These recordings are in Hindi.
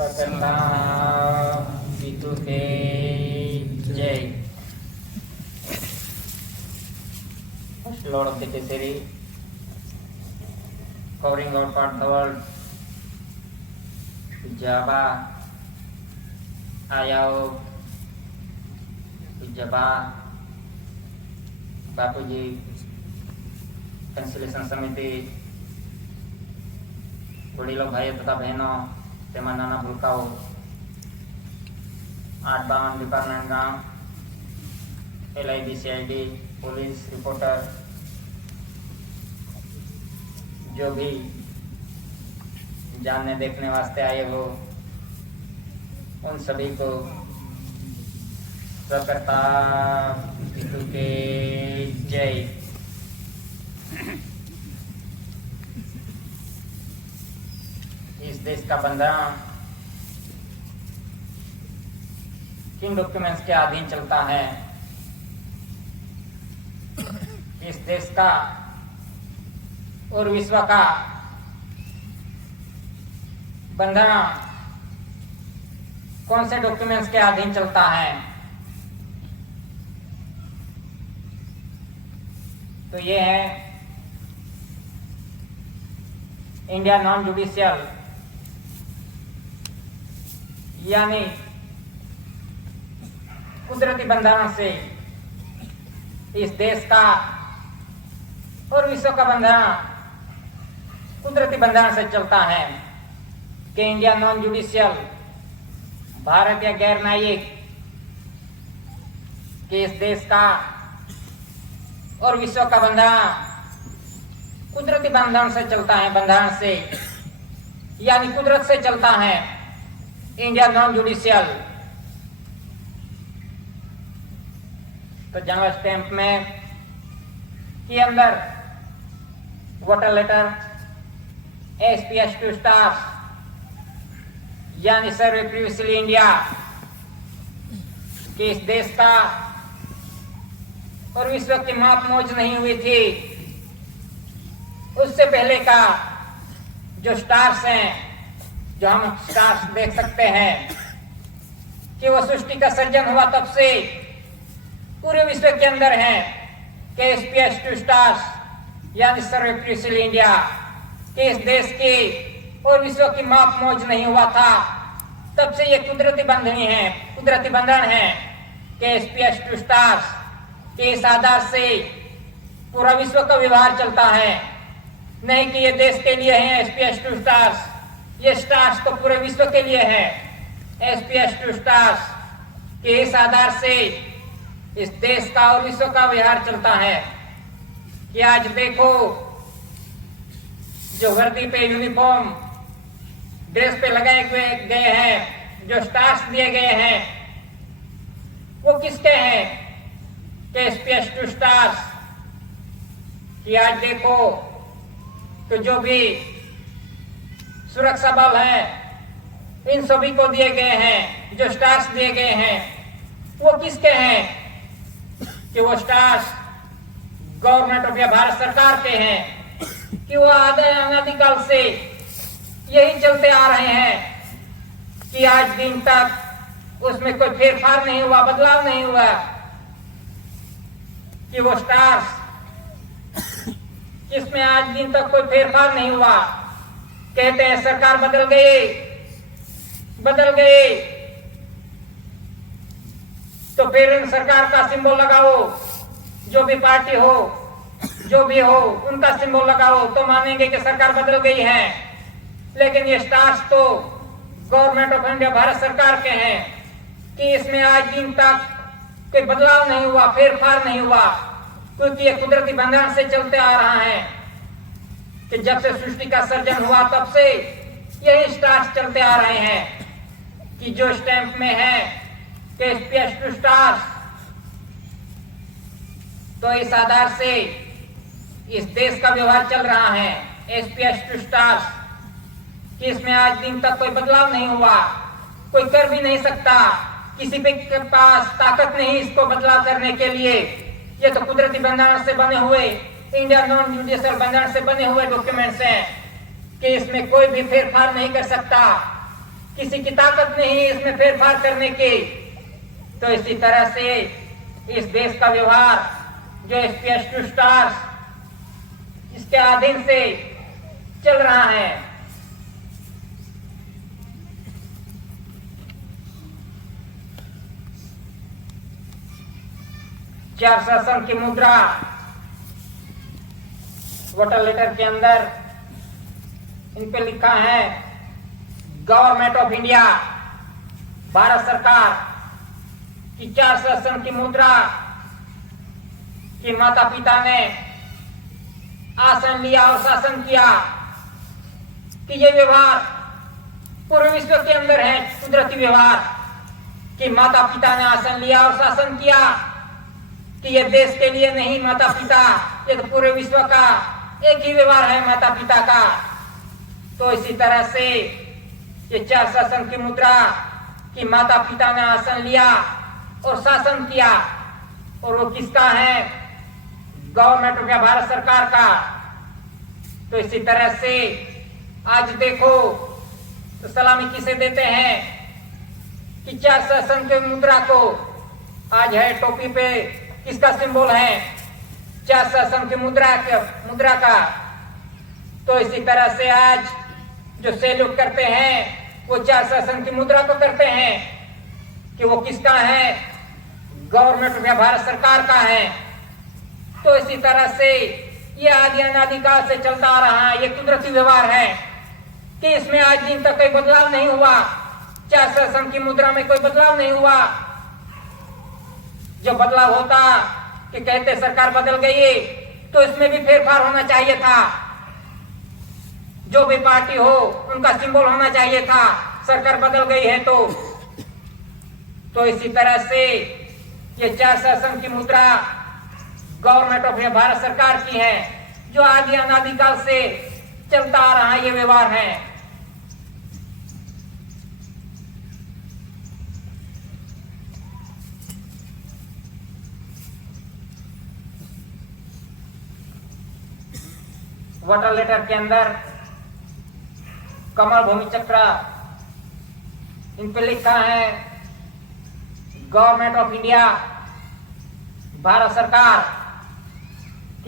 स्वतंत्रता पितु के जय. First Lord of the Keisari, covering out part the world, Java, Ayao, Java, Bapuji, conciliation समिति, वडीलों भाइयों तथा बहनों, तेमा नाना भूलकाओ, 852 डिपार्टमेंट गांव, LIB, CID, पुलिस रिपोर्टर, जो भी जानने देखने वास्ते आए हो, उन सभी को स्वतंत्रता पितु के जय. इस देश का बंधन किन डॉक्यूमेंट्स के अधीन चलता है? इस देश का और विश्व का बंधन कौन से डॉक्यूमेंट्स के अधीन चलता है? तो ये है इंडिया नॉन जुडिशियल, यानी कुदरती बंधन से इस देश का और विश्व का बंधन कुदरती बंधन से चलता है कि इंडिया नॉन जुडिशियल, भारत या गैर न्यायिक, कि इस देश का और विश्व का बंधन कुदरती बंधन से चलता है, बंधन से यानी कुदरत से चलता है. India non judicial. तो जंगल स्टैंप में के अंदर वोटर लेटर SPS 2 स्टार्स, यानी सर्वे प्रीवियसली इंडिया, कि इस देश का और विश्व की माप मौज नहीं हुई थी, उससे पहले का जो स्टार्स हैं, जो हम स्टार्स देख सकते हैं कि वो सृष्टि का सर्जन हुआ तब से पूरे विश्व के अंदर हैं कि SPS 2 स्टार्स, यानी सर्वे प्रीवियसली इंडिया, कि इस देश की और विश्व की माप मौज नहीं हुआ था, तब से ये कुदरती बंधनी है, कुदरती बंधन है कि SPS 2 स्टार्स के इस आधार से पूरा विश्व का व्यवहार चलता है. नहीं कि ये देश के लिए है SPS 2 स्टार्स, ये स्टार्स तो पूरे विश्व के लिए है. SPS 2 स्टार्स के इस आधार से इस देश का और विश्व का व्यवहार चलता है. कि आज देखो, जो वर्दी पे, यूनिफॉर्म ड्रेस पे लगाए गए हैं, जो स्टार्स दिए गए हैं, वो किसके हैं? कि SPS 2 स्टार्स. कि आज देखो तो जो भी सुरक्षा बल है, इन सभी को दिए गए हैं, जो स्टार्स दिए गए हैं, वो किसके हैं? कि वो स्टार्स गवर्नमेंट ऑफ या भारत सरकार के हैं. कि वो अनादिकाल से यही चलते आ रहे हैं कि आज दिन तक उसमें कोई फेरफार नहीं हुआ, बदलाव नहीं हुआ. कि वो स्टार्स जिसमें आज दिन तक कोई फेरफार नहीं हुआ. कहते हैं सरकार बदल गई, तो फिर इन सरकार का सिंबल लगाओ, जो भी पार्टी हो, जो भी हो, उनका सिंबल लगाओ तो मानेंगे कि सरकार बदल गई है. लेकिन ये स्टार्स तो गवर्नमेंट ऑफ इंडिया, भारत सरकार के हैं कि इसमें आज दिन तक कोई बदलाव नहीं हुआ, फेरफार नहीं हुआ, क्योंकि ये कुदरती बंधन से चलते आ रहा है कि जब से सृष्टि का सर्जन हुआ तब से यही स्टार्स चलते आ रहे हैं. कि जो स्टैंप में है कि SPS 2 स्टार्स, तो इस आधार से इस देश का व्यवहार चल रहा है. SPS 2 स्टार्स कि इसमें आज दिन तक कोई बदलाव नहीं हुआ, कोई कर भी नहीं सकता, किसी के पास ताकत नहीं इसको बदलाव करने के लिए. ये तो कुदरती बंधन से बने हुए, इंडिया नॉन जुडिशियल बंधन से बने हुए डॉक्यूमेंट्स हैं कि इसमें कोई भी फेरफार नहीं कर सकता. किसी की ताकत नहीं इसमें फेरफार करने की। तो इसी तरह से इस देश का व्यवहार जो PS2 स्टार्स इसके अधीन से चल रहा है। चार शासन की मुद्रा वोटर लेटर के अंदर इन पे लिखा है गवर्नमेंट ऑफ इंडिया, भारत सरकार की चार शासन की मुद्रा कि माता पिता ने आसन लिया और शासन किया कि ये व्यवहार पूरे विश्व के अंदर है। कुदरती व्यवहार कि माता पिता ने आसन लिया और शासन किया कि ये देश के लिए नहीं माता पिता, ये तो पूरे विश्व का एक ही व्यवहार है माता पिता का। तो इसी तरह से ये चार शासन की मुद्रा कि माता पिता ने आसन लिया और शासन किया, और वो किसका है? गवर्नमेंट ऑफ इंडिया, भारत सरकार का। तो इसी तरह से आज देखो तो सलामी किसे देते हैं कि चार शासन के मुद्रा को। आज है टोपी पे किसका सिंबल है? चार शासन की मुद्रा का। तो इसी तरह से आज जो सैल्यूट करते हैं वो चार शासन की मुद्रा को करते हैं कि वो किसका है? गवर्नमेंट ऑफ इंडिया, भारत सरकार का है। तो इसी तरह से ये आदि अनादिकाल से चलता आ रहा है। ये कुदरती व्यवहार है कि इसमें आज दिन तक कोई बदलाव नहीं हुआ। चार शासन की मुद्रा में कोई बदलाव नहीं हुआ। जो बदलाव होता कि कहते सरकार बदल गई, तो इसमें भी फेरफार होना चाहिए था। जो भी पार्टी हो उनका सिंबल होना चाहिए था। सरकार बदल गई है तो इसी तरह से ये चार शासन की मुद्रा गवर्नमेंट ऑफ इंडिया, भारत सरकार की है, जो आदि अनादिकाल से चलता आ रहा है। ये व्यवहार है। वोटर लेटर के अंदर कमल भूमि चक्र इन पे लिखा है गवर्नमेंट ऑफ इंडिया, भारत सरकार।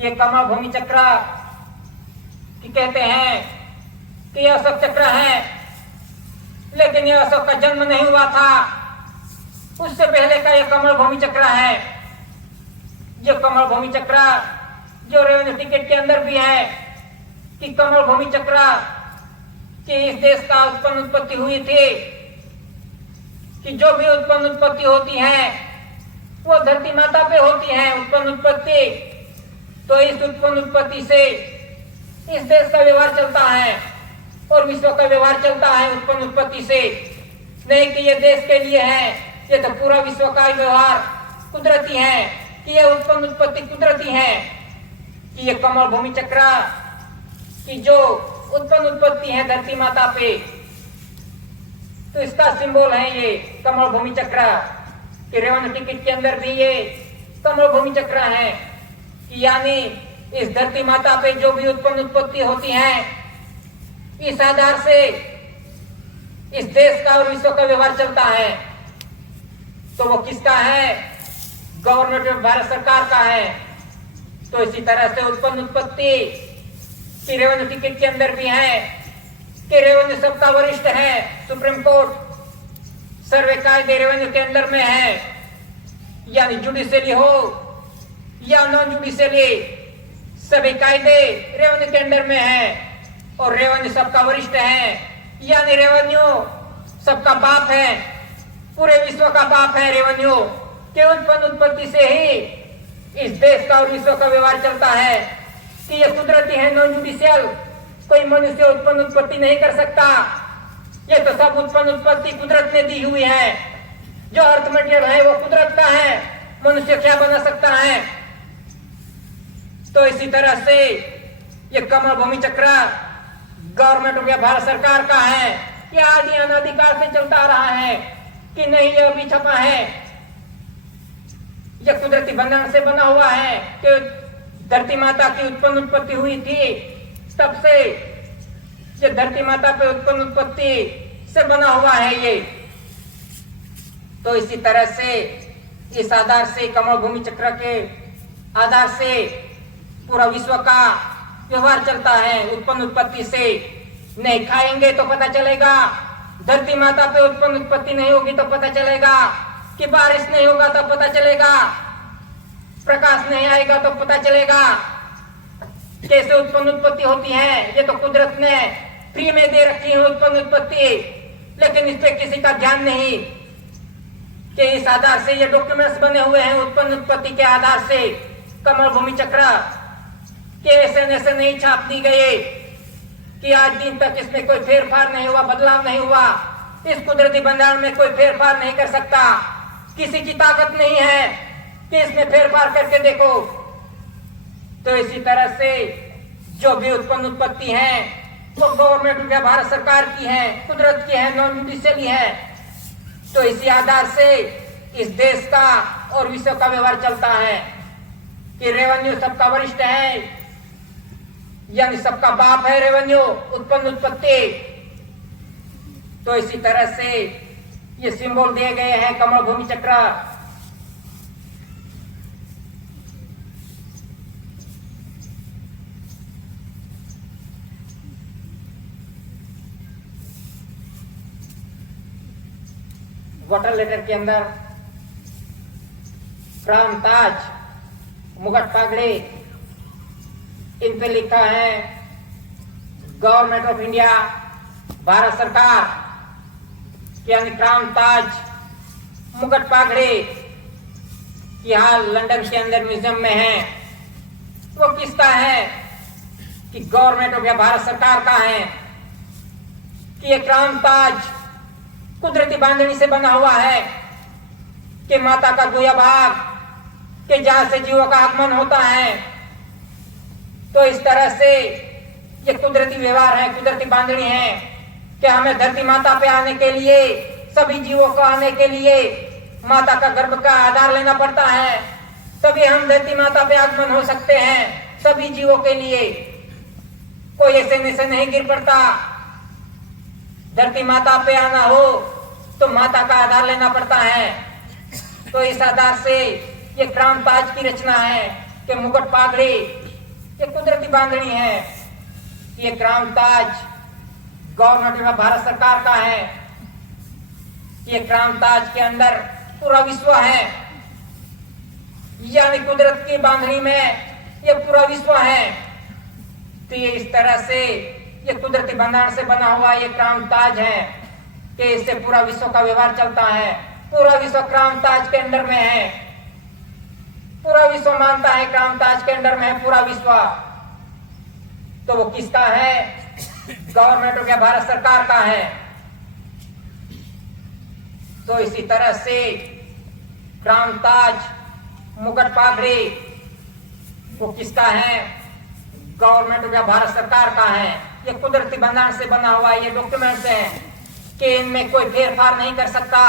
ये कमल भूमि चक्र कि कहते हैं कि यह अशोक चक्र है, लेकिन यह अशोक का जन्म नहीं हुआ था। उससे पहले का यह कमल भूमि चक्र है। जो कमल भूमि चक्र जो रेवेन्यू टिकट के अंदर भी है कि कमल भूमि चक्र कि इस देश का उत्पत्ति हुई थी कि जो भी उत्पत्ति होती है वो धरती माता पे होती है उत्पत्ति। तो इस उत्पत्ति से इस देश का व्यवहार चलता है और विश्व का व्यवहार चलता है उत्पत्ति से। नहीं कि ये देश के लिए है, ये तो पूरा विश्व का व्यवहार कुदरती है कि ये उत्पत्ति कुदरती है कि ये कमल भूमि चक्र की जो उत्पत्ति है धरती माता पे। तो इसका सिंबल है ये कमल भूमि चक्र कि रेवेन्यू टिकट के अंदर भी ये कमल भूमि चक्र है कि यानी इस धरती माता पे जो भी उत्पत्ति होती है, इस आधार से इस देश का और विश्व का व्यवहार चलता है। तो वो किसका है? गवर्नमेंट ऑफ भारत सरकार का है। तो इसी तरह से उत्पत्ति की रेवेन्यू टिकट के अंदर भी है कि रेवेन्यू सबका वरिष्ठ है। सुप्रीम कोर्ट सर्वे कायदे रेवेन्यू के अंदर में है, यानी जुडिशियली हो या नॉन जुडिशियली, सभी कायदे रेवेन्यू के अंडर में है। और रेवेन्यू सबका वरिष्ठ है, यानी रेवेन्यू सबका बाप है, पूरे विश्व का बाप है। रेवेन्यू के उत्पत्ति से ही इस देश का और विश्व का व्यवहार चलता है कि ये कुदरती है, नॉन जुडिशियल। कोई मनुष्य उत्पत्ति नहीं कर सकता। ये तो सब उत्पत्ति कुदरत ने दी हुई है। जो अर्थ मटेरियल है वो कुदरत का है, मनुष्य क्या बना सकता है? तो इसी तरह से ये कमल भूमि चक्र गवर्नमेंट ऑफ इंडिया, भारत सरकार का है। ये आदि अनादिकाल से चलता आ रहा है कि नहीं ये अभी छपा है। ये कुदरती बंधन से बना हुआ है कि धरती माता की उत्पत्ति हुई थी, तब से ये धरती माता पे उत्पत्ति से बना हुआ है ये। तो इसी तरह से इस आधार से कमल भूमि चक्र के आधार से पूरा विश्व का व्यवहार चलता है। उत्पन्न उत्पत्ति से नहीं खाएंगे तो पता चलेगा, धरती माता पे उत्पन्न उत्पत्ति नहीं होगी तो पता चलेगा, कि बारिश नहीं होगा तो पता चलेगा, प्रकाश नहीं आएगा तो पता चलेगा कैसे उत्पन्न उत्पत्ति होती है। ये तो कुदरत ने फ्री में दे रखी है उत्पन्न उत्पत्ति, लेकिन इस पे किसी का ध्यान नहीं कि इस आधार से ये डॉक्यूमेंट्स बने हुए हैं उत्पन्न उत्पत्ति के आधार से। कमल भूमि चक्र के ऐसे नहीं छाप दी गए कि आज दिन तक इसमें कोई फेरफार नहीं हुआ, बदलाव नहीं हुआ। इस कुदरती भंडार में कोई फेरफार नहीं कर सकता, किसी की ताकत नहीं है कि इसमें फेरफार करके देखो। तो इसी तरह से जो भी उत्पन्न उत्पत्ति है वो गवर्नमेंट या भारत सरकार की है, कुदरत की है, नॉन जुडिशियली है। तो इसी आधार से इस देश का और विश्व का व्यवहार चलता है कि रेवेन्यू सबका वरिष्ठ है, यानी सबका बाप है रेवेन्यू, उत्पन्न उत्पत्ति। तो इसी तरह से ये सिंबल दिए गए हैं कमल भूमि चक्र। वाटर लेटर के अंदर क्राउन ताज, मुगट पागड़े, इन पे लिखा है गवर्नमेंट ऑफ इंडिया, भारत सरकार, यानी क्राउन ताज, मुगट पागड़े की हाल लंदन के अंदर म्यूजियम में है। वो किसका है? कि गवर्नमेंट ऑफ इंडिया, भारत सरकार का है। कि ये क्राउन ताज कुदरती बांधनी से बना हुआ है कि माता का गुया भाग के जहां से जीवों का आगमन होता है। तो इस तरह से ये कुदरती व्यवहार है, कुदरती बांधनी है कि हमें धरती माता पे आने के लिए, सभी जीवों को आने के लिए माता का गर्भ का आधार लेना पड़ता है, तभी हम धरती माता पे आगमन हो सकते हैं। सभी जीवों के लिए कोई ऐसे नहीं गिर पड़ता। धरती माता पे आना हो तो माता का आधार लेना पड़ता है। तो इस आधार से ये क्राउन ताज की रचना है कि मुगट पागड़ी, ये कुदरती बांधनी है। ये crown Taj government of Bharat सरकार का है। ये क्राउन ताज के अंदर पूरा विश्व है, यानी कुदरत की बांधनी में ये पूरा विश्व है। तो ये इस तरह से ये कुदरती बंधन से बना हुआ ये क्राउन ताज है कि इससे पूरा विश्व का व्यवहार चलता है। पूरा विश्व क्राउन ताज के अंडर में है, पूरा विश्व मानता है क्राउन ताज के अंडर में है पूरा विश्व। तो वो किसका है? गवर्नमेंट ऑफ इंडिया, भारत सरकार का है। तो इसी तरह से क्राउन ताज, मुगट पागड़ी वो किसका है? गवर्नमेंट ऑफ इंडिया, भारत सरकार का है। ये कुदरती बंधन से बना हुआ ये डॉक्यूमेंट्स है कि इनमें कोई फेरफार नहीं कर सकता,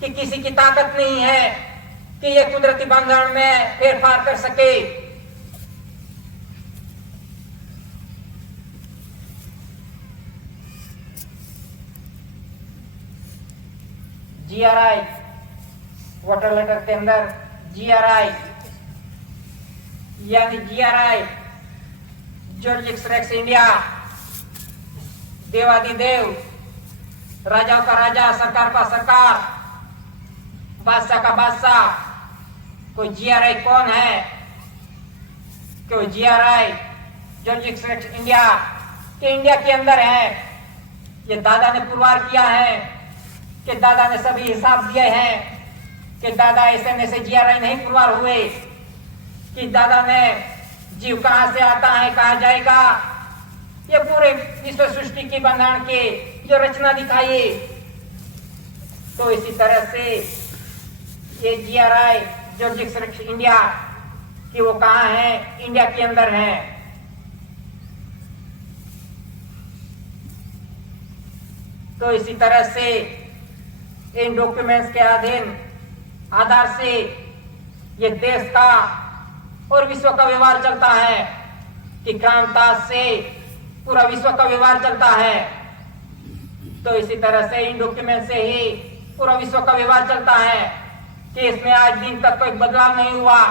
कि किसी की ताकत नहीं है कि ये कुदरती बंधन में फेरफार कर सके। GRI वाटर लेटर के अंदर GRI यानी GRI जॉर्जिक्स रेक्स इंडिया, देवादिदेव, राजाओं का राजा, सरकार का सरकार, बादशाह का बादशाह। कोई GRI कौन है? कोई GRI जॉर्जिक्स रेक्स इंडिया के इंडिया के अंदर है। ये दादा ने पुरवार किया है कि दादा ने सभी हिसाब दिए हैं कि दादा ऐसे GRI नहीं पुरवार हुए, कि दादा ने जीव कहां से आता है, कहां जाएगा, ये पूरे विश्व सृष्टि की बंधन के जो रचना दिखाई। तो इसी तरह से ये GRI जॉर्जिक्स रेक्स इंडिया कि वो कहां है? इंडिया के अंदर है। तो इसी तरह से इन डॉक्यूमेंट्स के अधीन आधार से ये देश का और विश्व का व्यवहार चलता है कि क्रांताज से पूरा विश्व का व्यवहार चलता है। तो इसी तरह से इन डॉक्यूमेंट से ही पूरा विश्व का व्यवहार चलता है कि इसमें आज दिन तक कोई बदलाव नहीं हुआ।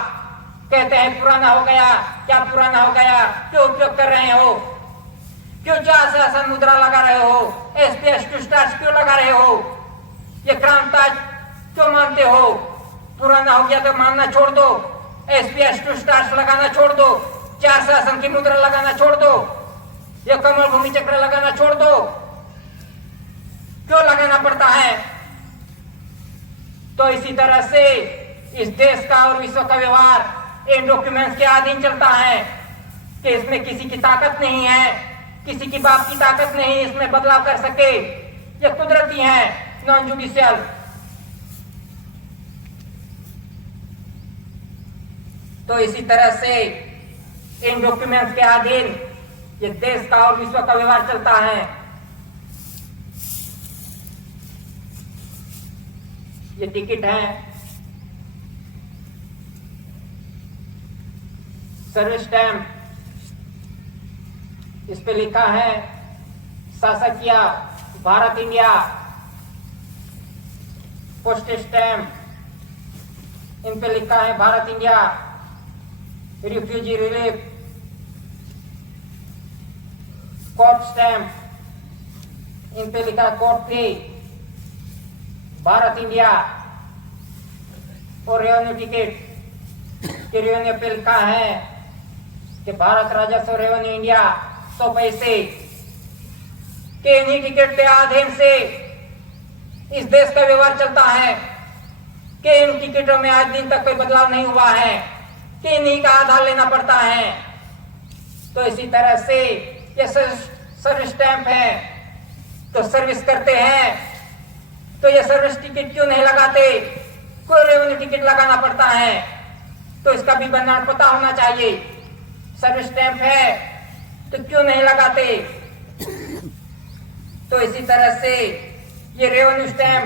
कहते हैं पुराना हो गया, क्या पुराना हो गया, क्यों उपयोग कर रहे हो, क्यों 4 मुद्रा लगा रहे हो, SPS 2 स्टार्स क्यों लगा रहे हो, ये क्रांताज क्यों मानते हो, पुराना हो गया तो मानना छोड़ दो, SPS 2 स्टार्स लगाना छोड़ दो, 4 की मुद्रा लगाना छोड़ दो, ये कमल भूमि चक्र लगाना छोड़ दो, क्यों लगाना पड़ता है। तो इसी तरह से इस देश का और विश्व का व्यवहार इन डॉक्यूमेंट्स के अधीन चलता है कि इसमें किसी की ताकत नहीं है, किसी की बाप की ताकत नहीं इसमें बदलाव कर सके, ये कुदरती है, नॉन जुडिशियल। तो इसी तरह से इन डॉक्यूमेंट्स के अधीन ये देश का और विश्व का व्यवहार चलता है। ये टिकट है, सर्विस स्टैम्प, इस पे लिखा है शासकीय भारत इंडिया, पोस्ट स्टैम्प, इन पे लिखा है Bharat India, refugee relief, court stamp, इन पे लिखा है कोर्ट फी, भारत इंडिया, और रेवेन्यू टिकट के रेवेन्यू पे लिखा है कि भारत राजस्व रेवेन्यू इंडिया 100 पैसे के इन्हीं टिकट के अधीन से इस देश का व्यवहार चलता है कि इन टिकटों में आज दिन तक कोई बदलाव नहीं हुआ है कि इन्हीं का आधार लेना पड़ता है। तो इसी तरह से ये सर्विस स्टैंप है, तो सर्विस करते हैं तो ये सर्विस टिकट क्यों नहीं लगाते, कोई रेवेन्यू टिकट लगाना पड़ता है, तो इसका भी बनान पता होना चाहिए। सर्विस स्टैंप है तो क्यों नहीं लगाते। तो इसी तरह से ये रेवेन्यू स्टैंप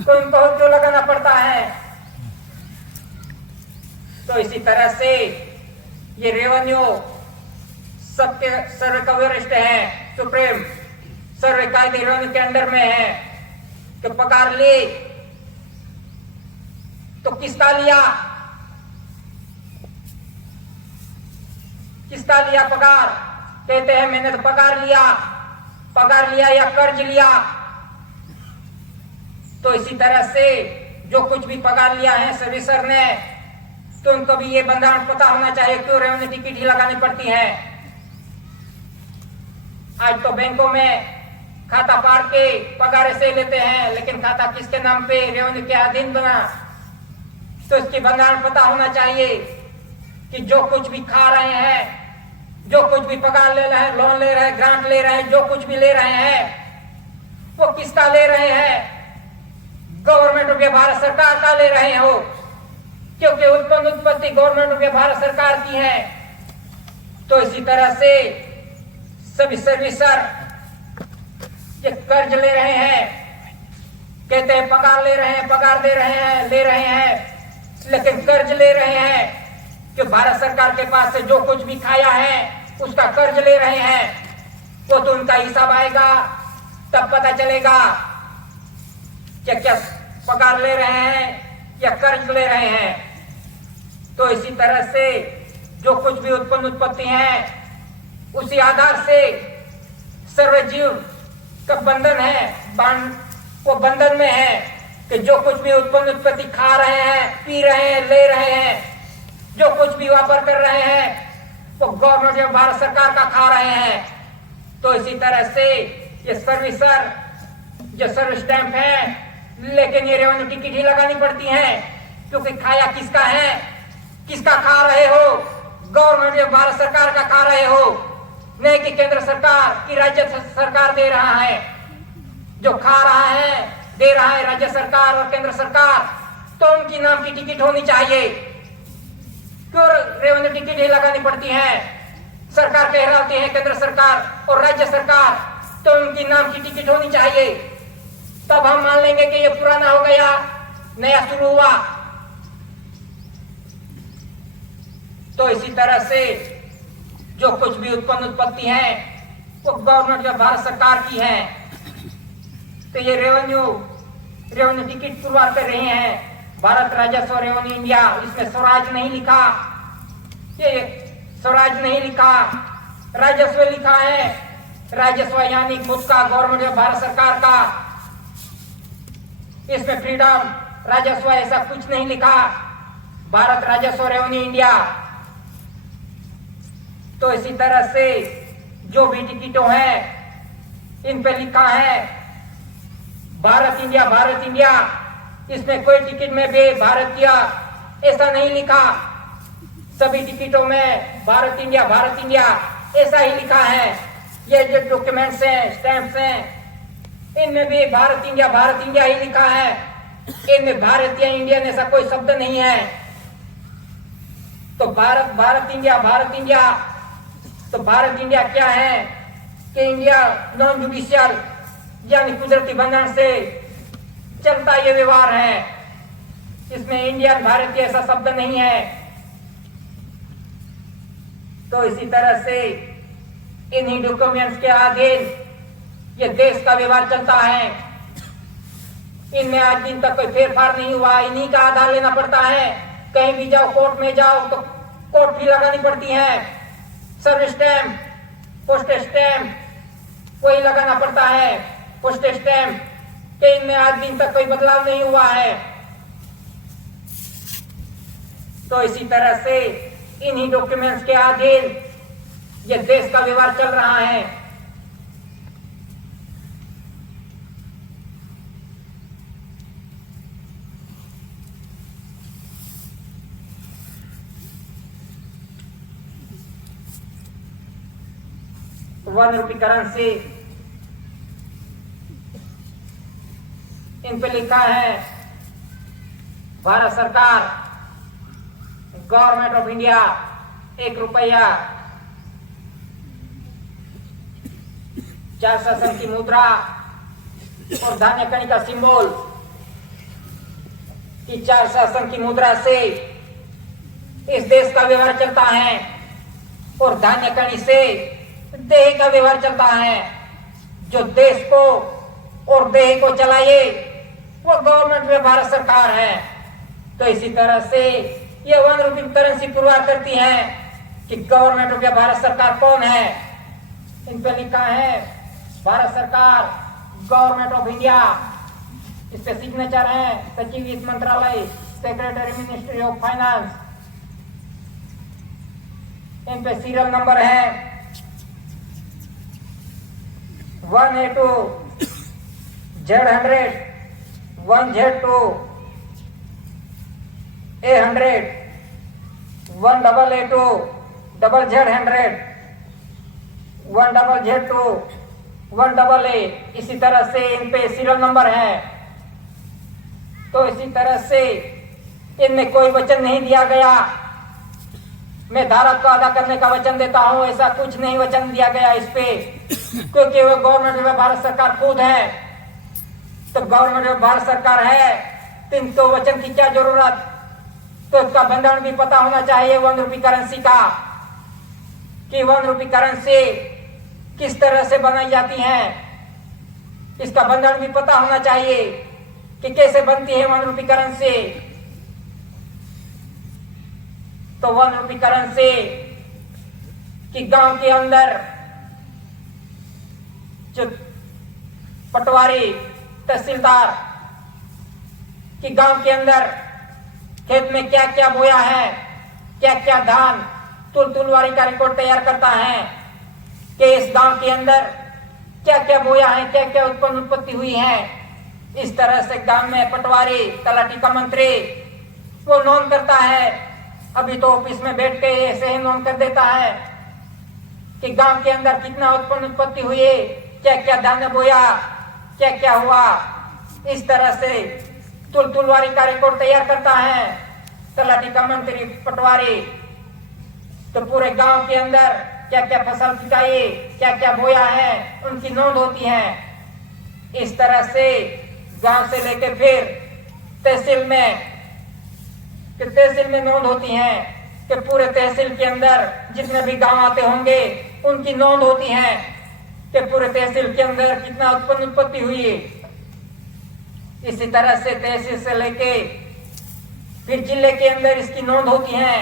को इनको क्यों लगाना पड़ता है। तो इसी तरह से ये रेवेन्यू सबके सर्वे का वरिष्ठ है, सुप्रीम सर्वे कायदे रेवेन्यू के अंडर में है कि पगार ले तो किसका लिया, किसका लिया पगार। कहते हैं मैंने तो पगार लिया या कर्ज लिया। तो इसी तरह से जो कुछ भी पगार लिया है सर्विसर ने, तो उनको भी ये बंधारण पता होना चाहिए क्यों रेवेन्यू टिकट ही लगानी पड़ती है। आज तो बैंकों में खाता फाड़ के पगार से लेते हैं, लेकिन खाता किसके नाम पे, रेवेन्यू के अधीन बना। तो इसकी बंधारण पता होना चाहिए कि जो कुछ भी खा रहे हैं, जो कुछ भी पगार ले रहे हैं, लोन ले रहे हैं, ग्रांट ले रहे हैं, जो कुछ भी ले रहे हैं वो किसका ले रहे हैं, गवर्नमेंट ऑफ भारत सरकार का ले रहे हो, क्योंकि उत्पत्ति गवर्नमेंट ऑफ भारत सरकार की है। तो इसी तरह से सभी सर्विसर ये कर्ज ले रहे हैं, कहते हैं पगार ले रहे हैं, पगार दे रहे हैं, ले रहे हैं, लेकिन कर्ज ले रहे हैं कि भारत सरकार के पास से जो कुछ भी खाया है उसका कर्ज ले रहे हैं। वो तो उनका हिसाब आएगा तब पता चलेगा कि क्या पगार ले रहे हैं या कर्ज ले रहे हैं। तो इसी तरह से जो कुछ भी उत्पत्ति है उसी आधार से सर्व जीव का बंधन है, वो बंधन में है कि जो कुछ भी उत्पत्ति खा रहे हैं, पी रहे हैं, ले रहे हैं, जो कुछ भी वापर कर रहे हैं वो गवर्नमेंट या भारत सरकार का खा रहे हैं। तो इसी तरह से ये सर्विसर जो सर्विस स्टैंप है, लेकिन ये रेवेन्यू टिकट ही लगानी पड़ती है क्योंकि खाया किसका है, किसका खा रहे हो, गवर्नमेंट या भारत सरकार का खा रहे हो, नहीं कि केंद्र सरकार की राज्य सरकार दे रहा है। जो खा रहा है, दे रहा है राज्य सरकार और केंद्र सरकार, तो उनकी नाम की टिकट होनी चाहिए। क्यों रेवेन्यू टिकट ही लगानी पड़ती है, सरकार कहलाती है केंद्र सरकार और राज्य सरकार, तो उनकी नाम की टिकट होनी चाहिए। तब हम मान लेंगे कि ये पुराना हो गया, नया शुरू हुआ। तो इसी तरह से जो कुछ भी उत्पत्ति है वो गवर्नमेंट या भारत सरकार की है। तो ये रेवेन्यू टिकट पुरवार कर रहे हैं। भारत राजस्व रेवेन्यू इंडिया, इसमें स्वराज नहीं लिखा, ये स्वराज नहीं लिखा, राजस्व लिखा है। राजस्व यानी खुद का, गवर्नमेंट ऑफ भारत सरकार का, इसमें फ्रीडम राजस्व ऐसा कुछ नहीं लिखा। भारत राजस्व रेवेन्यू इंडिया। तो इसी तरह से जो भी टिकटों है इन पे लिखा है भारत इंडिया, भारत इंडिया। इसमें कोई टिकट में भी भारतीय ऐसा नहीं लिखा। सभी टिकटों में भारत इंडिया, भारत इंडिया ऐसा ही लिखा है। ये जो डॉक्यूमेंट्स हैं, स्टैंप्स हैं, इनमें भी भारत इंडिया ही लिखा है। इनमें भारतीय, इंडियन ऐसा कोई शब्द नहीं है। तो भारत इंडिया। तो भारत इंडिया क्या है कि इंडिया नॉन जुडिशियल यानी कुदरती बंधन से चलता ये व्यवहार है। इसमें इंडियन, भारतीय ऐसा शब्द नहीं है। तो इसी तरह से इन्हीं डॉक्यूमेंट्स के अधीन ये देश का व्यवहार चलता है। इनमें आज दिन तक कोई फेरफार नहीं हुआ। इन्हीं का आधार लेना पड़ता है। कहीं भी जाओ, कोर्ट में जाओ तो कोर्ट फी लगानी पड़ती है। सर्विस स्टैम्प, पोस्टेज स्टैम्प वही लगाना पड़ता है। पोस्टेज स्टैम्प के इनमें आज दिन तक कोई बदलाव नहीं हुआ है। तो इसी तरह से इन्हीं डॉक्यूमेंट्स के अधीन ये देश का व्यवहार चल रहा है। ₹1 करेंसी इन पे लिखा है भारत सरकार, गवर्नमेंट ऑफ इंडिया, ₹1, 4 शासन की मुद्रा और धान्य कणी का सिंबल कि 4 शासन की मुद्रा से इस देश का व्यवहार चलता है और धान्य कणी से देह का व्यवहार चलता है। जो देश को और देह को चलाए वो गवर्नमेंट में भारत सरकार है। तो इसी तरह से ये ₹1 करेंसी पुरवार करती है कि गवर्नमेंट ऑफ भारत सरकार कौन है। इन पे लिखा है भारत सरकार, गवर्नमेंट ऑफ इंडिया। इस पे सिग्नेचर है सचिव वित्त मंत्रालय, सेक्रेटरी मिनिस्ट्री ऑफ फाइनेंस। इन पे सीरियल नंबर है 1A2 Z100, 1Z2 A100, 1AA2 ZZ100, 1ZZ2 1AA। इसी तरह से इन पे सीरियल नंबर है। तो इसी तरह से इनमें कोई वचन नहीं दिया गया मैं धारक को अदा करने का वचन देता हूं, ऐसा कुछ नहीं वचन दिया गया इस पे, क्योंकि वो गवर्नमेंट में भारत सरकार खुद है। तो गवर्नमेंट में भारत सरकार है तो इनको वचन की क्या जरूरत। तो इसका बंधन भी पता होना चाहिए ₹1 करेंसी का, कि ₹1 करेंसी किस तरह से बनाई जाती है। इसका बंधन भी पता होना चाहिए कि कैसे बनती है ₹1 करेंसी। तो ₹1 करेंसी कि गांव के अंदर जो पटवारी, तहसीलदार कि गांव के अंदर खेत में क्या क्या बोया है, क्या क्या धान, तुलवारी का रिकॉर्ड तैयार करता है कि इस गांव के अंदर क्या क्या बोया है, क्या क्या उत्पत्ति हुई है। इस तरह से गांव में पटवारी, तलाटी का मंत्री वो नोन करता है। अभी तो ऑफिस में बैठ के ऐसे ही नोन कर देता है कि गांव के अंदर कितना उत्पत्ति हुई है, क्या क्या धान्य बोया, क्या क्या हुआ। इस तरह से तुलवारी का रिकॉर्ड तैयार करता है तलाटी का मंत्री, पटवारी। तो पूरे गांव के अंदर क्या क्या फसल सिंचाई, क्या क्या बोया है, उनकी नोंद होती है। इस तरह से गांव से लेकर फिर तहसील में नोंद होती है कि पूरे तहसील के अंदर जितने भी गांव आते होंगे उनकी नोंद होती है कि पूरे तहसील के अंदर कितना उत्पत्ति हुई। इसी तरह से तहसील से लेके फिर जिले के अंदर इसकी नोंद होती है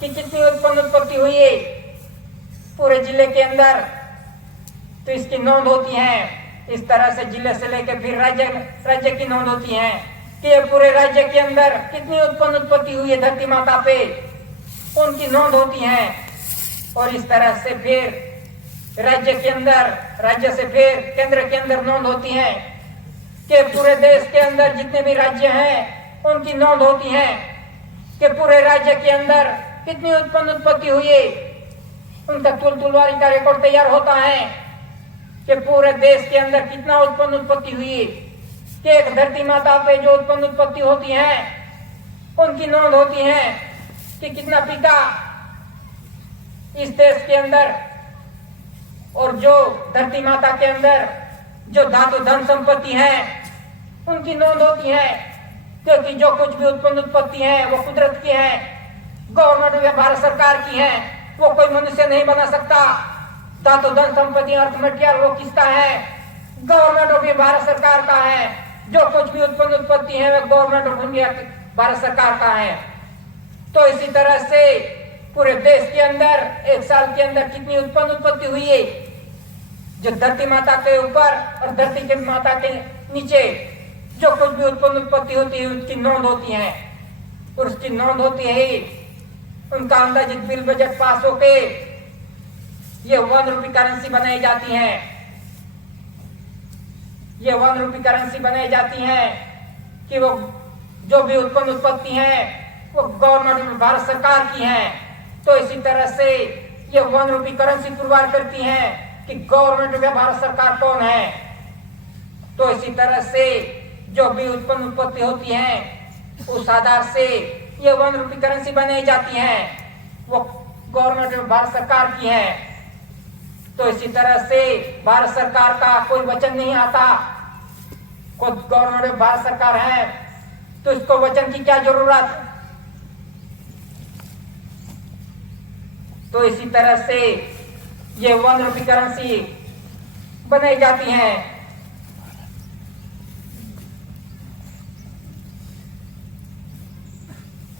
कि कितनी उत्पत्ति हुई है पूरे जिले के अंदर, तो इसकी नोंद होती है। इस तरह से जिले से लेके फिर राज्य की नोंद होती है कि पूरे राज्य के अंदर कितनी उत्पत्ति हुई है धरती माता पे, उनकी नोंद होती है। और इस तरह से फिर राज्य के अंदर, राज्य से फिर केंद्र के अंदर नोंद होती है कि पूरे देश के अंदर जितने भी राज्य हैं उनकी नोंद होती है कि पूरे राज्य के अंदर कितनी उत्पत्ति हुई है। उनका तुलवारी का रिकॉर्ड तैयार होता है कि पूरे देश के अंदर कितना उत्पत्ति हुई है, कि एक धरती माता पे जो उत्पत्ति होती है उनकी नोंद होती है कि कितना पिता इस देश के अंदर, और जो धरती माता के अंदर जो धातु धन संपत्ति है उनकी नोंद होती है, क्योंकि जो कुछ भी उत्पत्ति है वो कुदरत की है, गवर्नमेंट या भारत सरकार की है, वो कोई मनुष्य नहीं बना सकता। धातु धन संपत्ति अर्थ मटेरियल वो किसका है? गवर्नमेंट ऑफ भारत सरकार का है। जो कुछ भी उत्पत्ति है वो गवर्नमेंट ऑफ इंडिया भारत सरकार का है। तो इसी तरह से पूरे देश के अंदर एक साल के अंदर कितनी उत्पत्ति हुई है, जो धरती माता के ऊपर और धरती के माता के नीचे जो कुछ भी उत्पत्ति होती है उसकी नोंद होती है, और उसकी नोंद होती है। उनका अंदाजित बिल बजट पास होके ये 1 रुपी करेंसी बनाई जाती है। ये 1 रुपी करेंसी बनाई जाती है कि वो जो भी उत्पत्ति है वो गवर्नमेंट भारत सरकार की है। तो इसी तरह से ये 1 रुपी करेंसी पुरवार करती है कि गवर्नमेंट में भारत सरकार कौन है। तो इसी तरह से जो भी उत्पत्ति होती है उस आधार से ये 1 रुपी करेंसी बनाई जाती है, वो गवर्नमेंट में भारत सरकार की है। तो इसी तरह से भारत सरकार का कोई वचन नहीं आता, कोई गवर्नमेंट में भारत सरकार है तो इसको वचन की क्या जरूरत। तो इसी तरह से ये 1 रुपी करेंसी बनाई जाती है।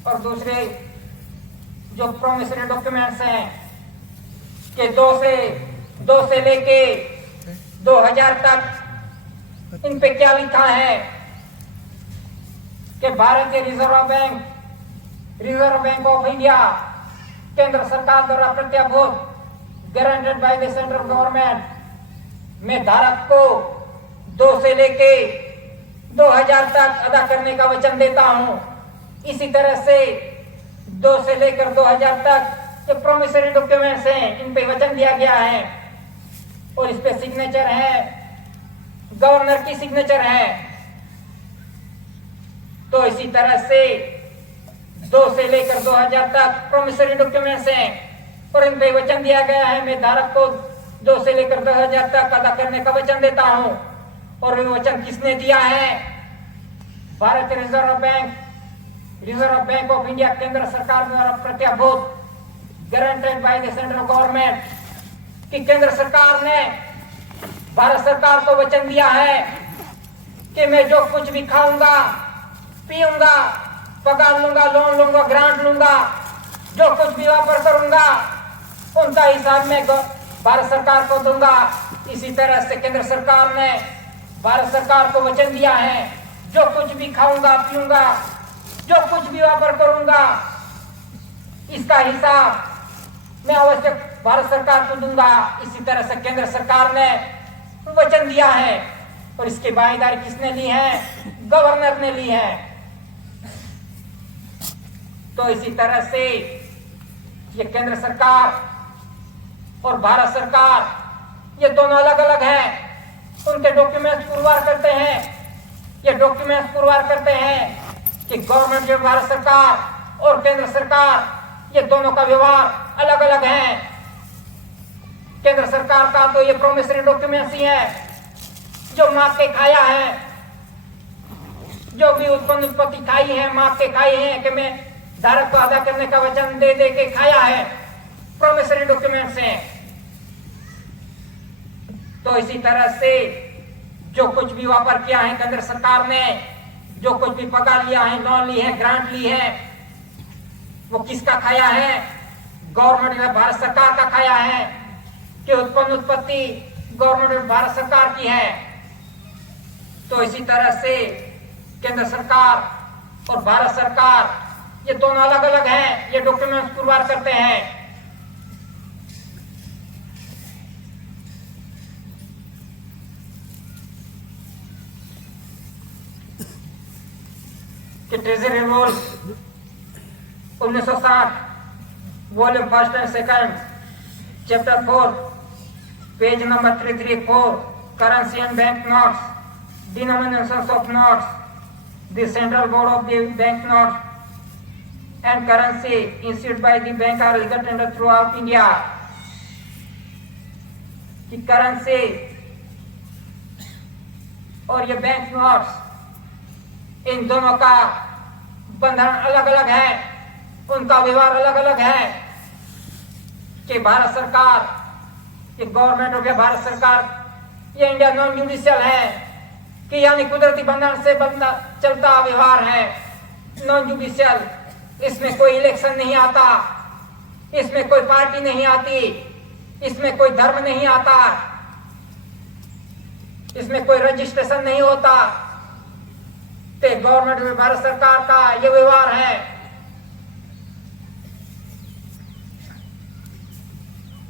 और दूसरे जो प्रोमिसरी डॉक्यूमेंट्स हैं कि 2 से लेके 2000 तक, इन पे क्या लिखा है कि भारतीय रिजर्व बैंक ऑफ इंडिया केंद्र सरकार द्वारा प्रत्याभूत guaranteed by the central government में धारक को 2 से लेके 2000 तक अदा करने का वचन देता हूं। इसी तरह से 2 से लेकर 2000 तक जो प्रोमिसरी डॉक्यूमेंट्स हैं इन पे वचन दिया गया है, और इस पे सिग्नेचर है, गवर्नर की सिग्नेचर है। तो इसी तरह से 2 से लेकर 2000 तक प्रोमिसरी डॉक्यूमेंट्स हैं और इन पे वचन दिया गया है मैं धारक को 2 से लेकर 2000 तक अदा करने का वचन देता हूं। और ये वचन किसने दिया है? भारतीय रिजर्व बैंक ऑफ इंडिया केंद्र सरकार द्वारा प्रत्याभूत guaranteed by the central government कि केंद्र सरकार ने भारत सरकार को वचन दिया है कि मैं जो कुछ भी खाऊंगा, पीऊंगा, पगार लूंगा, लोन लूंगा, ग्रांट लूंगा, जो कुछ भी वापर करूंगा उनका हिसाब मैं भारत सरकार को दूंगा। इसी तरह से केंद्र सरकार ने भारत सरकार को वचन दिया है जो कुछ भी खाऊंगा, पीऊंगा, जो कुछ भी वापर करूंगा इसका हिसाब मैं अवश्य भारत सरकार को दूंगा। इसी तरह से केंद्र सरकार ने वचन दिया है, और इसकी भागीदारी किसने ली है? गवर्नर ने ली है। तो इसी तरह से ये केंद्र सरकार और भारत सरकार ये दोनों अलग अलग हैं। उनके डॉक्यूमेंट्स पुरवार करते हैं, ये डॉक्यूमेंट्स पुरवार करते हैं कि गवर्नमेंट ऑफ भारत सरकार और केंद्र सरकार ये दोनों का व्यवहार अलग अलग है। केंद्र सरकार का तो ये प्रोमिसरी डॉक्यूमेंट्स ही है जो मांग के खाया है, जो भी उत्पत्ति खाई है, मांग के खाई है कि मैं धारक को अदा करने का वचन दे दे के खाया है, प्रोमिसरी डॉक्यूमेंट्स हैं। तो इसी तरह से जो कुछ भी वापर किया है केंद्र सरकार ने, जो कुछ भी पगार लिया है, लोन ली है, ग्रांट ली है, वो किसका खाया है? गवर्नमेंट ने भारत सरकार का खाया है कि उत्पत्ति गवर्नमेंट भारत सरकार की है। तो इसी तरह से केंद्र सरकार और भारत सरकार ये दोनों अलग अलग हैं, ये डॉक्यूमेंट्स पुरवार करते हैं। कि treasury rule 1960 volume 1 and 2 chapter 4 page number 334 currency and bank notes denominations of notes, the central board of the bank notes and currency issued by the bank are legal tender throughout India. कि करेंसी और ये बैंक नोट्स इन दोनों का बंधन अलग अलग है, उनका व्यवहार अलग अलग है। कि भारत सरकार, ये गवर्नमेंट ऑफ भारत सरकार, ये इंडिया नॉन जुडिशियल है कि यानी कुदरती बंधन से चलता व्यवहार है, नॉन जुडिशियल। इसमें कोई इलेक्शन नहीं आता, इसमें कोई पार्टी नहीं आती, इसमें कोई धर्म नहीं आता, इसमें कोई रजिस्ट्रेशन नहीं होता। तो गवर्नमेंट में भारत सरकार का ये व्यवहार है।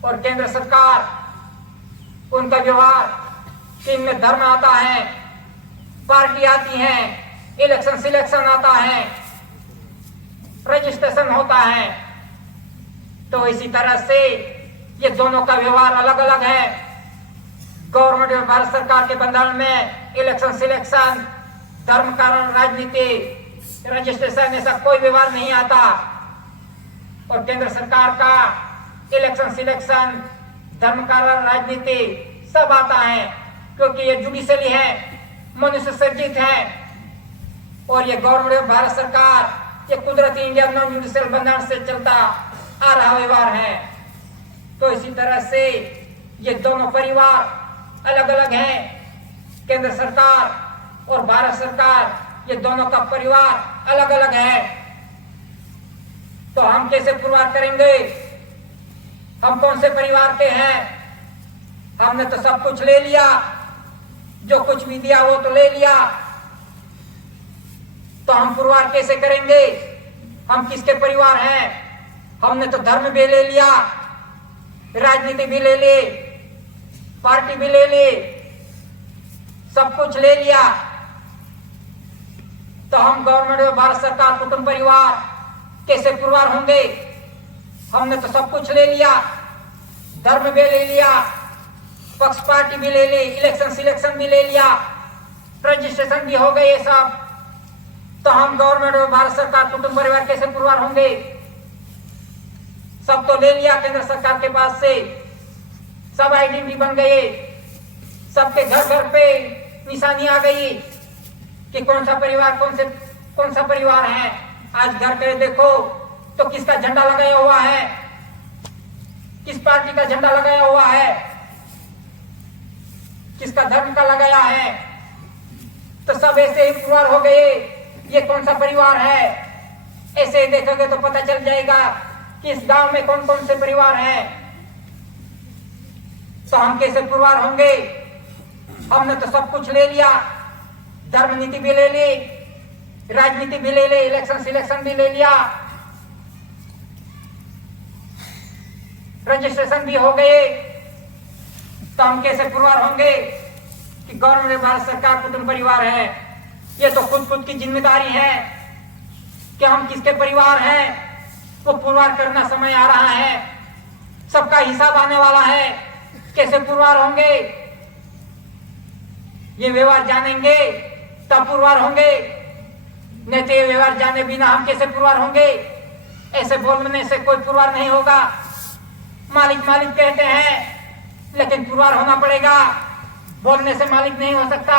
और केंद्र सरकार उनका व्यवहार, इनमें धर्म आता है, पार्टी आती है, इलेक्शन सिलेक्शन आता है, रजिस्ट्रेशन होता है। तो इसी तरह से ये दोनों का व्यवहार अलग अलग है। गवर्नमेंट और भारत सरकार के बंधन में इलेक्शन सिलेक्शन, धर्म कारण राजनीति, रजिस्ट्रेशन ऐसा कोई व्यवहार नहीं आता। और केंद्र सरकार का इलेक्शन सिलेक्शन, धर्म कारण राजनीति सब आता है, क्योंकि ये जुडिशली है, मनुष्य सर्जित है। और ये गवर्नमेंट भारत सरकार ये कुदरती इंडिया नॉन जुडिशियल बंधन से चलता आ रहा व्यवहार है। तो इसी तरह से ये दोनों परिवार अलग अलग हैं। केंद्र सरकार और भारत सरकार ये दोनों का परिवार अलग अलग है। तो हम कैसे पुरवार करेंगे? हम कौन से परिवार के हैं? हमने तो सब कुछ ले लिया, जो कुछ भी दिया वो तो ले लिया। तो हम पुरवार कैसे करेंगे? हम किसके परिवार हैं? हमने तो धर्म भी ले लिया, राजनीति भी ले ली, पार्टी भी ले ली, सब कुछ ले लिया। तो हम गवर्नमेंट और भारत सरकार कुटुंब परिवार कैसे पुरवार होंगे? हमने तो सब कुछ ले लिया, धर्म भी ले लिया, पक्ष पार्टी भी ले ली, इलेक्शन सिलेक्शन भी ले लिया, रजिस्ट्रेशन भी हो गए ये सब। तो हम गवर्नमेंट और भारत सरकार कुटुंब परिवार कैसे पुरवार होंगे? सब तो ले लिया केंद्र सरकार के पास से, सब आइडेंटिटी बन गए, सबके घर घर पे निशानी आ गई कि कौन सा परिवार कौन सा परिवार है। आज घर पे देखो तो किसका झंडा लगाया हुआ है, किस पार्टी का झंडा लगाया हुआ है, किसका धर्म का लगाया है। तो सब ऐसे ही पुरवार हो गए, ये कौन सा परिवार है। ऐसे ही देखोगे तो पता चल जाएगा कि इस गांव में कौन कौन से परिवार हैं। तो हम कैसे पुरवार होंगे? हमने तो सब कुछ ले लिया, धर्म नीति भी ले ली, राजनीति भी ले ली, इलेक्शन सिलेक्शन भी ले लिया, रजिस्ट्रेशन भी हो गए। तो हम कैसे पुरवार होंगे कि गवर्नमेंट भारत सरकार कुटुंब परिवार है? ये तो खुद की जिम्मेदारी है कि हम किसके परिवार हैं वो पुरवार करना समय आ रहा है। सबका हिसाब आने वाला है, कैसे पुरवार होंगे? ये व्यवहार जानेंगे तब पुरवार होंगे, नहीं तो ये व्यवहार जाने बिना हम कैसे पुरवार होंगे? ऐसे बोलने से कोई पुरवार नहीं होगा। मालिक मालिक कहते हैं, लेकिन पुरवार होना पड़ेगा। बोलने से मालिक नहीं हो सकता,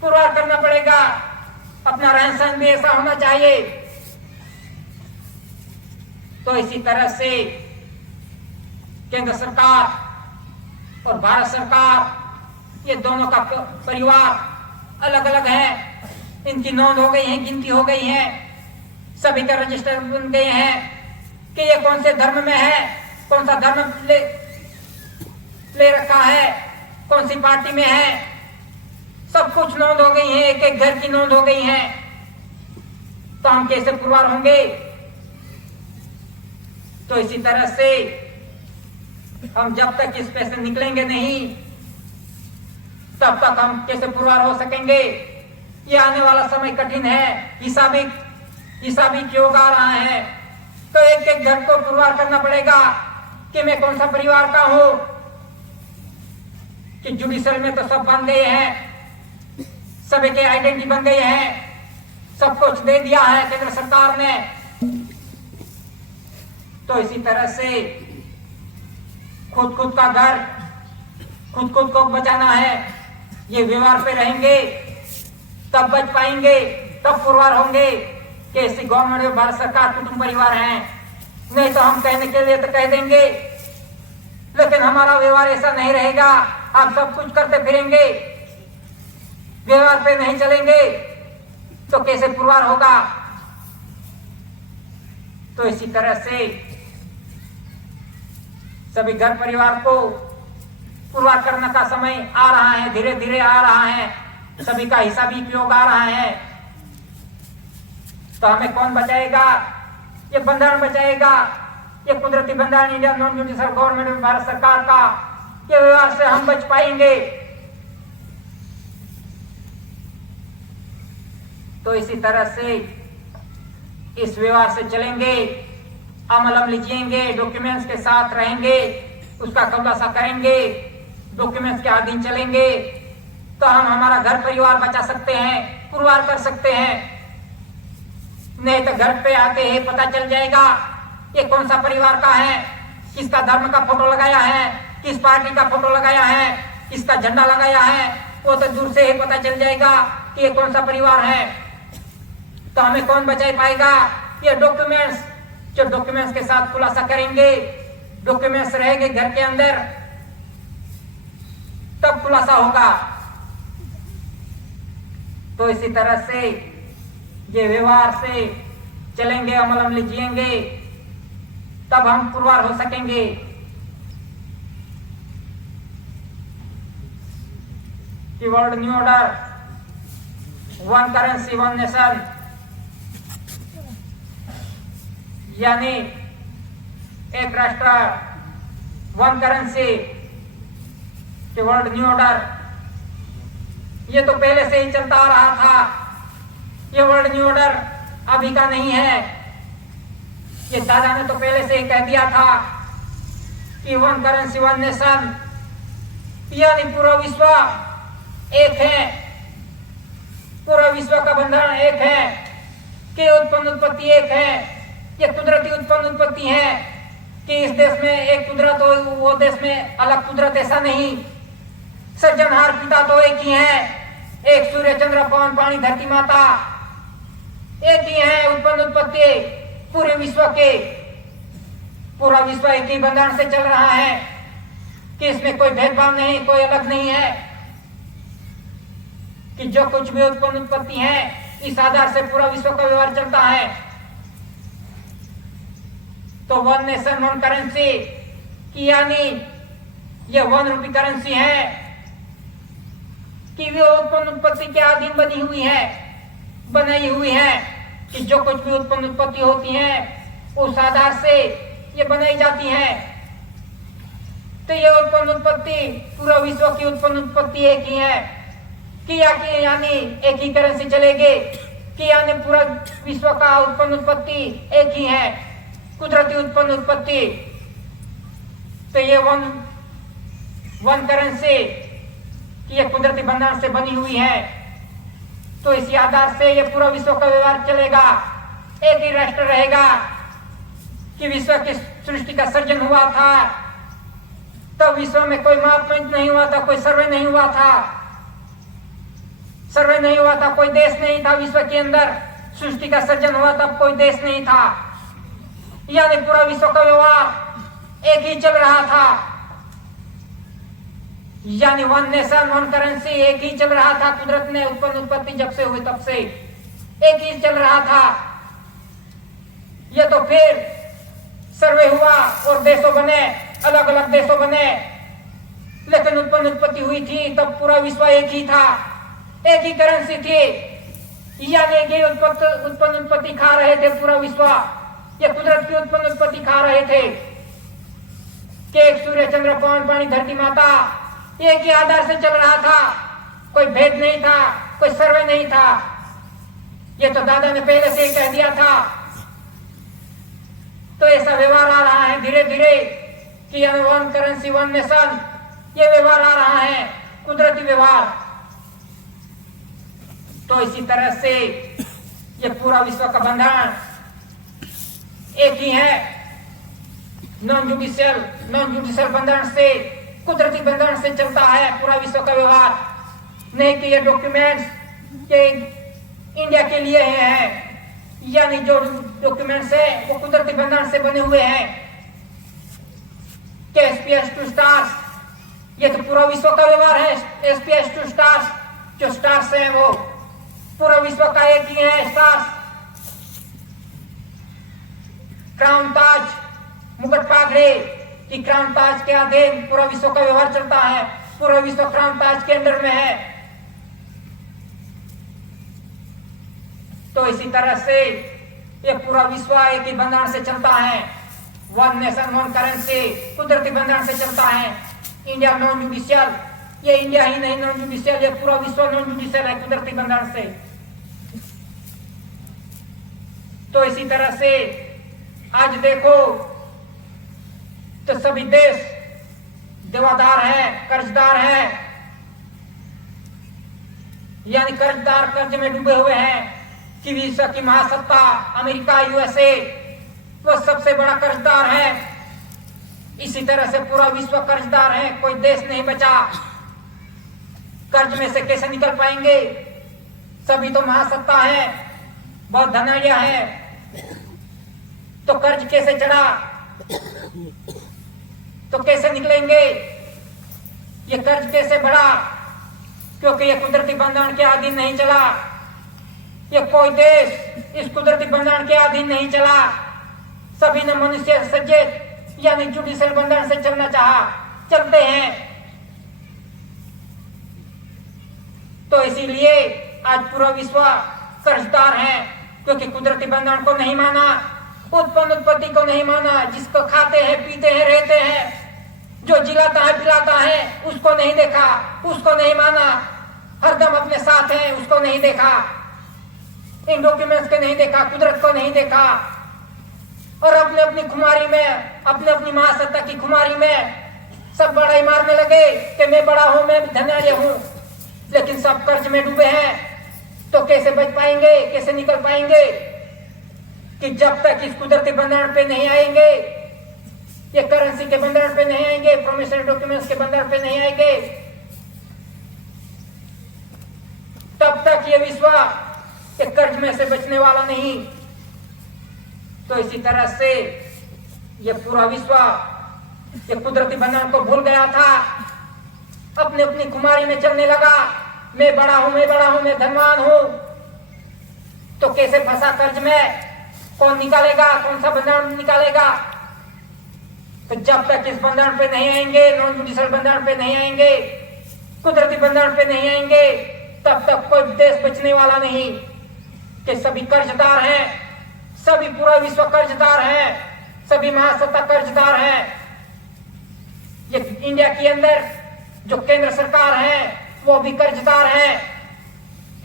पुरवार करना पड़ेगा। अपना रहन सहन भी ऐसा होना चाहिए। तो इसी तरह से केंद्र सरकार और भारत सरकार ये दोनों का परिवार अलग अलग है, इनकी नोंद हो गई है, गिनती हो गई है, सभी का रजिस्टर बन गए हैं कि ये कौन से धर्म में है, कौन सा धर्म ले रखा है, कौन सी पार्टी में है, सब कुछ नोंद हो गई है, एक एक घर की नोंद हो गई है। तो हम कैसे पुरवार होंगे? तो इसी तरह से हम जब तक इस पे से निकलेंगे नहीं तब तक हम कैसे पुरवार हो सकेंगे? ये आने वाला समय कठिन है, हिसाबी योग आ रहा है, तो एक एक घर को पुरवार करना पड़ेगा कि मैं कौन सा परिवार का हूं। कि जुडिशल में तो सब बन गए हैं, सभी के आइडेंटिटी बन गए हैं, सब कुछ दे दिया है केंद्र सरकार ने। तो इसी तरह से खुद का घर खुद को बचाना है। ये व्यवहार पे रहेंगे तब बच पाएंगे, तब पुरवार होंगे कि ऐसी गवर्नमेंट में भारत सरकार कुटुंब परिवार है। नहीं तो हम कहने के लिए तो कह देंगे, लेकिन हमारा व्यवहार ऐसा नहीं रहेगा। आप सब कुछ करते फिरेंगे, व्यवहार पे नहीं चलेंगे तो कैसे पुरवार होगा? तो इसी तरह से सभी घर परिवार को पुरवार करने का समय आ रहा है, धीरे धीरे आ रहा है, सभी का हिसाबी उपयोग आ रहा है। तो हमें कौन बचाएगा? ये बंधारण बचाएगा, ये कुदरती बंधारण इंडियन नॉन जुडिशियल गवर्नमेंट में भारत सरकार का, ये व्यवहार से हम बच पाएंगे। तो इसी तरह से इस व्यवहार से चलेंगे, अमल जिएंगे, डॉक्यूमेंट्स के साथ रहेंगे, उसका खुलासा करेंगे, डॉक्यूमेंट्स के अधीन चलेंगे, तो हम हमारा घर परिवार बचा सकते हैं, पुरवार कर सकते हैं। नहीं तो घर पे आते ही पता चल जाएगा ये कौन सा परिवार का है, किसका धर्म का फोटो लगाया है, किस पार्टी का फोटो लगाया है, किसका झंडा लगाया है, वो तो दूर से ही पता चल जाएगा कि ये कौन सा परिवार है। तो हमें कौन बचा पाएगा? ये डॉक्यूमेंट्स, जो डॉक्यूमेंट्स के साथ खुलासा करेंगे, डॉक्यूमेंट्स रहेंगे घर के अंदर, तब खुलासा होगा। तो इसी तरह से ये व्यवहार से चलेंगे, अमल जिएंगे, तब हम पुरवार हो सकेंगे। कि world new order, one currency one nation, यानी एक राष्ट्र वन करेंसी कि वर्ल्ड न्यू ऑर्डर, ये तो पहले से ही चलता आ रहा था। ये वर्ल्ड न्यू ऑर्डर अभी का नहीं है, ये दादा ने तो पहले से ही कह दिया था कि वन करेंसी वन नेशन, यानी पूरा विश्व एक है, पूरा विश्व का बंधन एक है, कि उत्पन्न उत्पत्ति एक है। ये कुदरती उत्पन्न उत्पत्ति है कि इस देश में एक कुदरत हो, वो देश में अलग कुदरत, ऐसा नहीं। सृजनहार पिता तो एक ही है, एक सूर्य चंद्र पवन पानी धरती माता एक ही है। उत्पन्न उत्पत्ति पूरे विश्व के, पूरा विश्व एक ही बंधन से चल रहा है कि इसमें कोई भेदभाव नहीं, कोई अलग नहीं है। कि जो कुछ भी उत्पन्न उत्पत्ति है, इस आधार से पूरा विश्व का व्यवहार चलता है। तो वन नेशन वन करेंसी की, यानी यह वन रूपी करेंसी है कि वो उत्पन्न उत्पत्ति के अधीन बनी हुई है, बनाई हुई है। कि जो कुछ भी उत्पन्न उत्पत्ति होती है उस आधार से ये बनाई जाती है। तो ये उत्पन्न उत्पत्ति पूरा विश्व की उत्पन्न उत्पत्ति एक ही है कि यानी एक ही करेंसी चलेगी कि यानी पूरा विश्व का उत्पन्न उत्पत्ति एक ही है, कुदरती उत्पन्न उत्पत्ति। तो ये वन करेंसी कि ये कुदरती बंधन से बनी हुई है। तो इसी आधार से ये पूरा विश्व का व्यवहार चलेगा, एक ही राष्ट्र रहेगा। कि विश्व की सृष्टि का सर्जन हुआ था तब विश्व में कोई मापदंड नहीं हुआ था, कोई सर्वे नहीं हुआ था, सर्वे नहीं हुआ था, कोई देश नहीं था विश्व के अंदर। सृष्टि का सर्जन हुआ तब कोई देश नहीं था, यानी पूरा विश्व का व्यवहार एक ही चल रहा था। यानी वन नेशन वन करेंसी एक ही चल रहा था। कुदरत ने उत्पत्ति जब से हुई तब से एक ही चल रहा था। ये तो फिर सर्वे हुआ और देशों बने, अलग अलग देशों बने, लेकिन उत्पत्ति हुई थी तब पूरा विश्व एक ही था, एक ही करेंसी थी। यानी ये उत्पत्ति खा रहे थे पूरा विश्व, ये कुदरत की उत्पत्ति खा रहे थे कि एक सूर्य चंद्र पवन पानी धरती माता एक ही आधार से चल रहा था, कोई भेद नहीं था, कोई सर्वे नहीं था। ये तो दादा ने पहले से ही कह दिया था। तो ऐसा व्यवहार आ रहा है धीरे धीरे कि वन करेंसी वन नेशन, ये व्यवहार आ रहा है, कुदरती व्यवहार। तो इसी तरह से ये पूरा विश्व का बंधन एक ही है। नॉन जुडिशियल बंधन से, कुदरती बंधन से चलता है पूरा विश्व का व्यवहार। नहीं कि ये डॉक्यूमेंट्स के इंडिया के लिए हैं, यानी जो डॉक्यूमेंट्स है वो कुदरती बंधन से बने हुए हैं। के एसपीएस टू स्टार्स, ये तो पूरा विश्व का व्यवहार है। एसपीएस टू स्टार्स, जो स्टार्स हैं वो पूरा विश्व का एक ही है स्टार्स। क्राउन ताज, मुकुट पागड़े की क्राउन ताज के अधीन पूरा विश्व का व्यवहार चलता है। पूरा विश्व क्राउन ताज के अंदर में है। तो इसी तरह से ये पूरा विश्व एक ही बंधन से चलता है। वन नेशन वन करेंसी, कुदरती बंधन से चलता है। इंडिया नॉन जुडिशियल, ये इंडिया ही नहीं नॉन जुडिशियल, ये पूरा विश्व नॉन जुडिशियल है कुदरती बंधन से। तो इसी तरह से आज देखो तो सभी देश देवादार हैं, कर्जदार हैं, यानी कर्जदार कर्ज में डूबे हुए हैं। कि विश्व की महासत्ता अमेरिका, यूएसए, वो सबसे बड़ा कर्जदार है। इसी तरह से पूरा विश्व कर्जदार है, कोई देश नहीं बचा। कर्ज में से कैसे निकल पाएंगे? सभी तो महासत्ता है, बहुत धनाढ़िया है, तो कर्ज कैसे चढ़ा? तो कैसे निकलेंगे? ये कर्ज कैसे बढ़ा? क्योंकि ये कुदरती बंधन के अधीन नहीं चला। ये कोई देश इस कुदरती बंधन के अधीन नहीं चला। सभी ने मनुष्य सचेत यानी जुडिशियल बंधन से चलना चाहा, चलते हैं। तो इसीलिए आज पूरा विश्व कर्जदार है, क्योंकि कुदरती बंधन को नहीं माना, उत्पत्ति को नहीं माना। जिसको खाते हैं, पीते हैं, रहते हैं, जो जिलाता है, पिलाता है, उसको नहीं देखा, उसको नहीं माना। हरदम अपने साथ है, उसको नहीं देखा, इन डॉक्यूमेंट्स को नहीं देखा, कुदरत को नहीं देखा। और अपने अपनी खुमारी में, अपने अपनी महासत्ता की खुमारी में सब बड़ाई मारने लगे कि मैं बड़ा हूं, मैं धनाढ़ हूं। लेकिन सब कर्ज में डूबे हैं। तो कैसे बच पाएंगे, कैसे निकल पाएंगे? कि जब तक इस कुदरती बंधन पे नहीं आएंगे, ये करेंसी के बंधन पे नहीं आएंगे, प्रोमिसरी डॉक्यूमेंट्स के बंधन पे नहीं आएंगे, तब तक ये विश्व के कर्ज में से बचने वाला नहीं। तो इसी तरह से ये पूरा विश्व ये कुदरती बंधन को भूल गया था, अपनी अपनी खुमारी में चलने लगा। मैं बड़ा हूं, मैं बड़ा हूं, मैं धनवान हूं। तो कैसे फंसा कर्ज में? कौन निकालेगा? कौन सा बंधन निकालेगा? तो जब तक इस बंधन पे नहीं आएंगे, नॉन जुडिशियल बंधन पे नहीं आएंगे, कुदरती बंधन पे नहीं आएंगे, तब तक कोई देश बचने वाला नहीं। कि सभी कर्जदार हैं, सभी पूरा विश्व कर्जदार है, सभी महासत्ता कर्जदार है। ये इंडिया के अंदर जो केंद्र सरकार है वो भी कर्जदार है।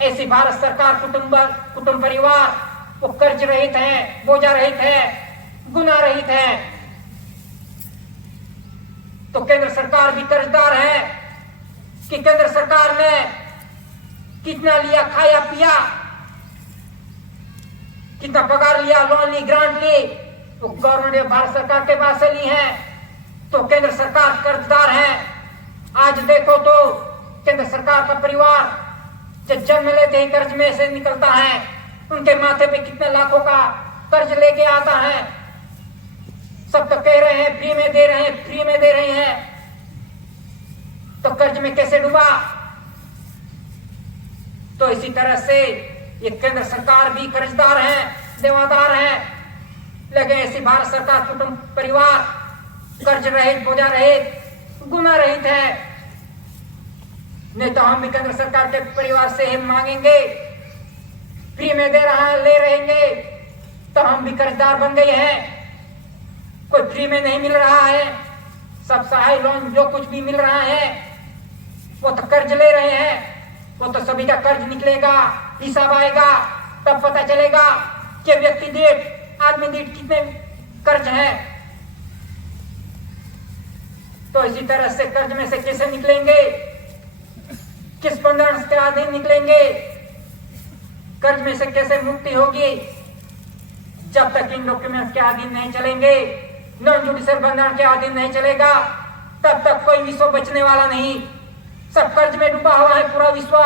ऐसी भारत सरकार कुटुंब परिवार वो कर्ज रहित है, बोझा रहित है, गुना रहित है। तो केंद्र सरकार भी कर्जदार है कि केंद्र सरकार ने कितना लिया, खाया पिया, कितना पगार लिया, लोन ली, ग्रांट ली, तो गवर्नमेंट भारत सरकार के पास से ली है। तो केंद्र सरकार कर्जदार है। आज देखो तो केंद्र सरकार का परिवार जब जन्म लेते ही कर्ज में से निकलता है, उनके माथे पे कितने लाखों का कर्ज लेके आता है। सब तो कह रहे हैं फ्री में दे रहे हैं, फ्री में दे रहे हैं। तो कर्ज में कैसे डूबा। तो इसी तरह से ये केंद्र सरकार भी कर्जदार है, देवादार है, लेकिन ऐसी भारत सरकार कुटुंब परिवार कर्ज रहित, बोझा रहित, गुना रहित है। नहीं तो हम भी केंद्र सरकार के परिवार से ही मांगेंगे, फ्री में दे रहा है, ले रहेंगे, तो हम भी कर्जदार बन गए हैं। कोई फ्री में नहीं मिल रहा है, सब सहाय लोन जो कुछ भी मिल रहा है वो तो कर्ज ले रहे हैं। वो तो सभी का कर्ज निकलेगा, हिसाब आएगा, तब पता चलेगा कि व्यक्ति दीठ, आदमी दीठ कितने कर्ज है। तो इसी तरह से कर्ज में से कैसे निकलेंगे, किस बंधन के अधीन निकलेंगे, कर्ज में से कैसे मुक्ति होगी। जब तक इन डॉक्यूमेंट के अधीन नहीं चलेंगे, नॉन जुडिशियल बंधन के अधीन नहीं चलेगा, तब तक कोई विश्व बचने वाला नहीं। सब कर्ज में डूबा हुआ है पूरा विश्व।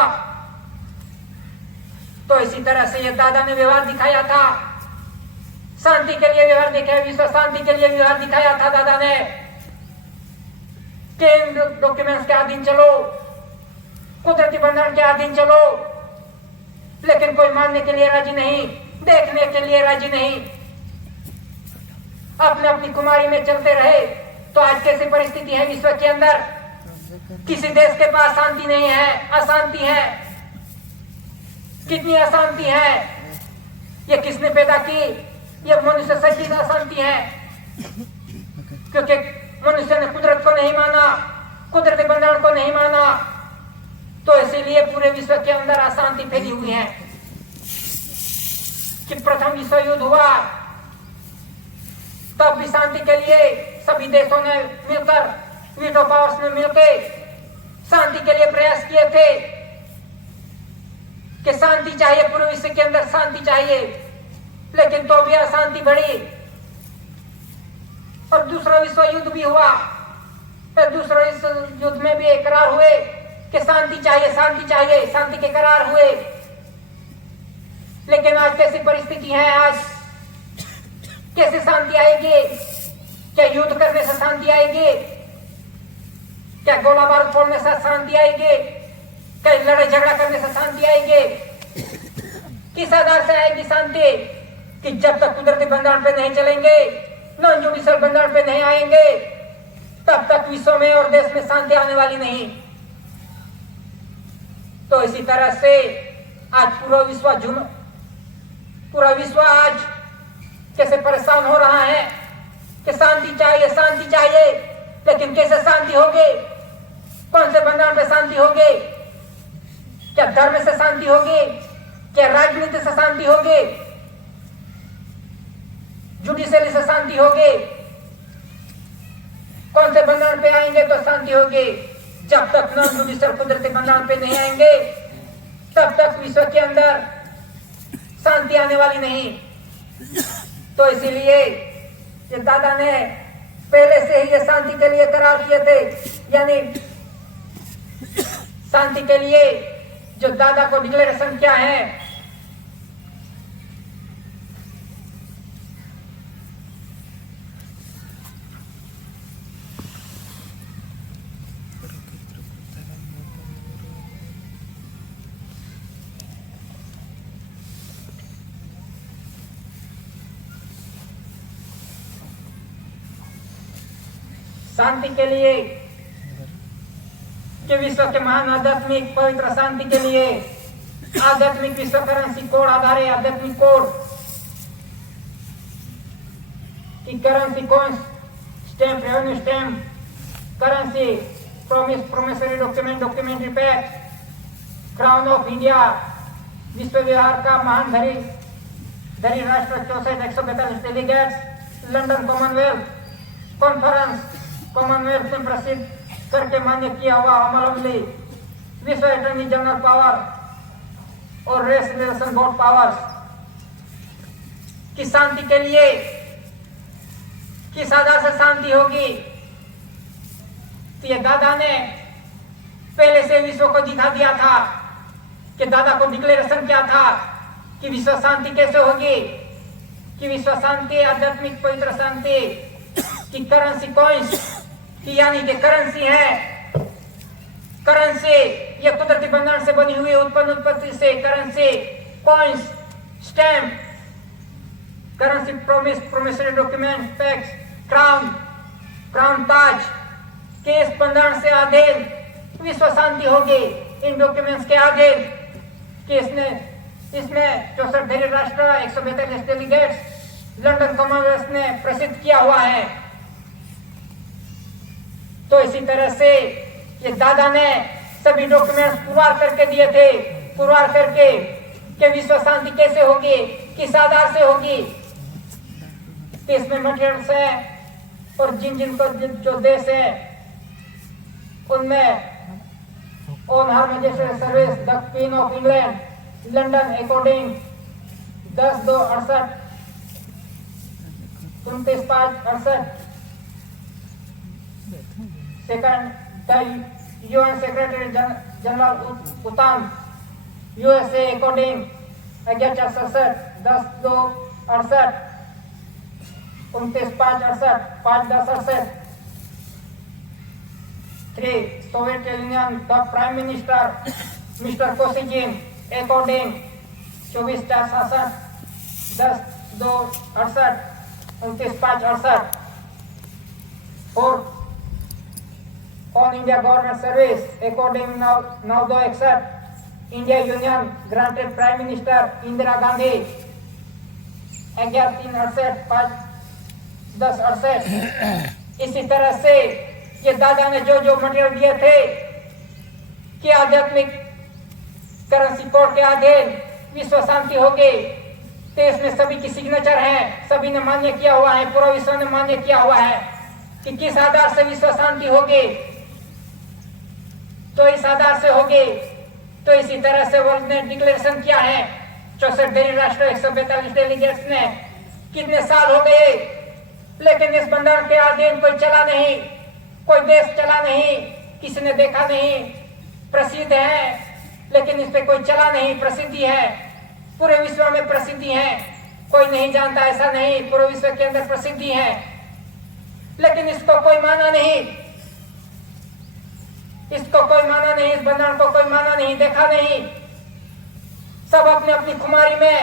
तो इसी तरह से ये दादा ने व्यवहार दिखाया था, शांति के लिए व्यवहार दिखाया, विश्व शांति के लिए व्यवहार दिखाया था दादा ने कि डॉक्यूमेंट्स के अधीन चलो, कुदरती बंधन के अधीन चलो, लेकिन कोई मानने के लिए राजी नहीं, देखने के लिए राजी नहीं, अपने अपनी कुमारी में चलते रहे। तो आज कैसी परिस्थिति है विश्व के अंदर, किसी देश के पास शांति नहीं है, अशांति है। कितनी अशांति है, ये किसने पैदा की, ये मनुष्य सच्ची अशांति है, क्योंकि मनुष्य ने कुदरत को नहीं माना, कुदरती बंधन को नहीं माना। तो इसीलिए पूरे विश्व के अंदर अशांति फैली हुई है। कि प्रथम विश्व युद्ध हुआ तब भी शांति के लिए सभी देशों ने मिलकर, वीटो पावर्स ने मिलकर शांति के लिए प्रयास किए थे कि शांति चाहिए, पूरे विश्व के अंदर शांति चाहिए, लेकिन तो भी अशांति बढ़ी। और दूसरा विश्व युद्ध भी हुआ, फिर दूसरे विश्व युद्ध में भी इकरार हुए कि शांति चाहिए, शांति चाहिए, शांति के करार हुए। लेकिन आज कैसी परिस्थिति है, आज कैसे शांति आएगी? क्या युद्ध करने से शांति आएगी? क्या गोला बारूद फोड़ने से शांति आएगी? क्या लड़ाई झगड़ा करने से शांति आएगी? किस आधार से आएगी शांति? कि जब तक कुदरती बंधन पे नहीं चलेंगे, नॉन जुडिशियल बंधन पे नहीं आएंगे, तब तक विश्व में और देश में शांति आने वाली नहीं। तो इसी तरह से आज पूरा विश्व आज कैसे परेशान हो रहा है कि शांति चाहिए, शांति चाहिए, लेकिन कैसे शांति होगी? कौन से बंधन पे शांति होगी? क्या धर्म से शांति होगी? क्या राजनीति से शांति होगी? जुडिशियली से शांति होगी? कौन से बंधन पे आएंगे तो शांति होगी? जब तक नॉन जुडिशियल कुदरती बंधन पे नहीं आएंगे, तब तक विश्व के अंदर शांति आने वाली नहीं। तो इसीलिए ये दादा ने पहले से ही ये शांति के लिए करार किए थे, यानी शांति के लिए जो दादा को डिक्लेरेशन किया है, शांति के लिए कि विश्व के महान आध्यात्मिक पवित्र शांति के लिए आध्यात्मिक विश्व करेंसी कोड आधारित आध्यात्मिक कोड की currency coins, stamp, revenue stamp, currency, promissory document, documentary pack, crown of India, विश्व व्यवहार का महान धरी राष्ट्र 64 delegates, London Commonwealth conference, Commonwealth में प्रसिद्ध करके मान्य किया हुआ अमली विश्व अटॉर्नी जनरल पावर और रेस रिलेशन बोर्ड पावर्स की शांति के लिए किस आधार से शांति होगी? तो ये दादा ने पहले से विश्व को दिखा दिया था कि दादा को डिक्लेरेशन किया था कि विश्व शांति कैसे होगी, कि विश्व शांति आध्यात्मिक पवित्र शांति की करेंसी कॉइंस की यानी कि करेंसी है करेंसी, ये कुदरती बंधन से बनी हुई उत्पन्न उत्पत्ति से currency, coins, stamp, currency, promissory document, packs, crown ताज के इस बंधन से अधीन विश्व शांति होगी। इन डॉक्यूमेंट्स के अधीन कि इसमें 64 धैर्य राष्ट्र, 142 डेलीगेट्स लंदन कॉमनवेल्थ ने प्रसिद्ध किया हुआ है। तो इसी तरह से ये दादा ने सभी डॉक्यूमेंट्स पुरवार करके दिए थे, पुरवार करके कि विश्व शांति कैसे होगी, किस आधार से होगी। तो इसमें मटेरियल्स है और जिन को जो देश है उनमें on her magistrate service the queen of England London according 10/2/68 29/5/68। Second the UN secretary general U Thant USA according 11/67 10/2/68 29/5/68 5/10/68। 3 Soviet Union the prime minister mister Kosygin according 24/67 10/2/68 29/5/68। 4 on India government service according now the accept India Union granted Prime Minister Indira Gandhi 11/3/68 5/10/68। इसी तरह से ये दादा ने जो जो मटेरियल दिए थे कि आध्यात्मिक करेंसी कोड के अधीन विश्व शांति होगी, तो इसमें सभी की सिग्नेचर है, सभी ने मान्य किया हुआ है, पूरा विश्व ने मान्य किया हुआ है कि किस आधार से विश्व शांति होगी, तो इस आधार से होगी। तो इसी तरह से वर्ल्ड ने डिक्लेरेशन किया है। 64 धैर्य राष्ट्र, 142 डेलीगेट्स ने कितने साल हो गए, लेकिन इस बंधन के अधीन कोई चला नहीं, कोई देश चला नहीं, किसी ने देखा नहीं। प्रसिद्ध है लेकिन इस पे कोई चला नहीं, प्रसिद्धि है, पूरे विश्व में प्रसिद्धि है, कोई नहीं जानता ऐसा नहीं, पूरे विश्व के अंदर प्रसिद्धि है, लेकिन इसको कोई माना नहीं, इसको कोई माना नहीं, इस बंधन को कोई माना नहीं, देखा नहीं। सब अपने अपनी खुमारी में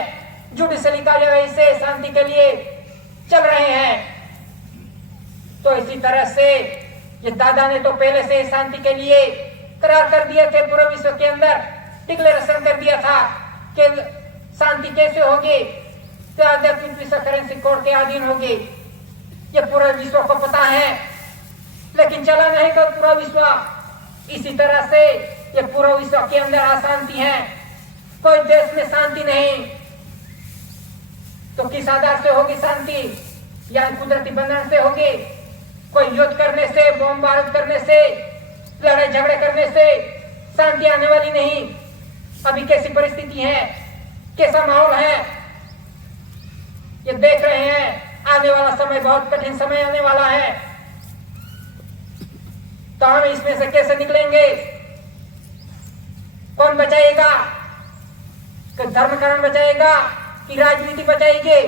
जुडिशली कार्यवाही से शांति के लिए चल रहे हैं। तो इसी तरह से ये दादा ने तो पहले से शांति के लिए करार कर दिए थे, पूरे विश्व के अंदर डिक्लेरेशन कर दिया था कि शांति कैसे होगी, तो आध्यात्मिक विश्व करेंसी कोड के अधीन होगी। ये पूरे विश्व को पता है, लेकिन चला नहीं तो पूरा विश्व। इसी तरह से ये पूरा विश्व के अंदर अशांति है, कोई देश में शांति नहीं, तो किस आधार से होगी शांति? या कुदरती बंधन से होगी? कोई युद्ध करने से, बम बारूद करने से, लड़ाई झगड़े करने से शांति आने वाली नहीं। अभी कैसी परिस्थिति है, कैसा माहौल है, ये देख रहे हैं। आने वाला समय बहुत कठिन समय आने वाला है, तो हम इसमें से कैसे निकलेंगे? कौन बचाएगा? कि धर्मकरण बचाएगा कि राजनीति बचाएगी?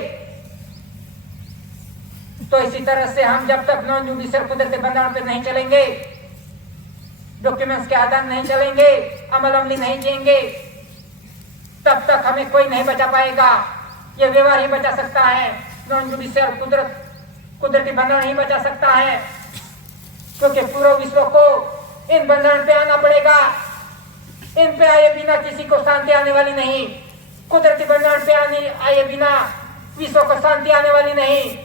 तो इसी तरह से हम जब तक नॉन जुडिशियल कुदरती बंधन पे नहीं चलेंगे, डॉक्यूमेंट्स के आधार नहीं चलेंगे, अमल अमली नहीं जिएंगे, तब तक हमें कोई नहीं बचा पाएगा। ये व्यवहार ही बचा सकता है, नॉन जुडिशियल कुदरती बंधन नहीं बचा सकता है, क्योंकि पूरे विश्व को इन बंधन पे आना पड़ेगा। इन पे आए बिना किसी को शांति आने वाली नहीं। कुदरती बंधन पे आए बिना विश्व को शांति आने वाली नहीं।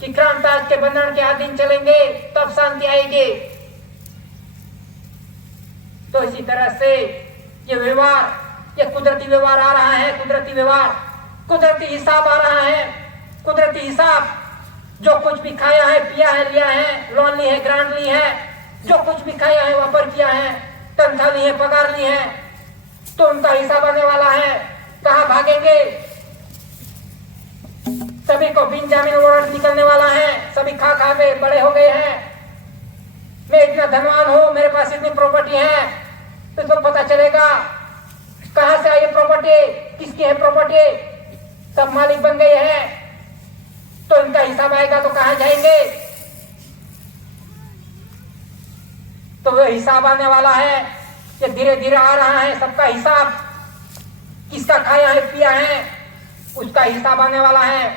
कि क्रांताज के बंधन के अधीन चलेंगे तब शांति आएगी। तो इसी तरह से ये व्यवहार, ये कुदरती व्यवहार आ रहा है, कुदरती व्यवहार, कुदरती हिसाब आ रहा है, कुदरती हिसाब। जो कुछ भी खाया है, पिया है, लिया है, लोन ली है, ग्रांट ली है, जो कुछ भी खाया है, वापर किया है, तनख्वाह ली है, पगार ली है, तो उनका हिसाब आने वाला है। कहाँ भागेंगे? सभी को बिन जामीन वारंट निकलने वाला है। सभी खा खा के बड़े हो गए हैं। मैं इतना धनवान हूं, मेरे पास इतनी प्रॉपर्टी है, तो पता चलेगा कहां से आई प्रॉपर्टी, किसकी है प्रॉपर्टी, सब मालिक बन गए हैं। तो इनका हिसाब आएगा तो कहां जाएंगे? तो वो हिसाब आने वाला है कि धीरे धीरे आ रहा है सबका हिसाब, किसका खाया है पिया है उसका हिसाब आने वाला है।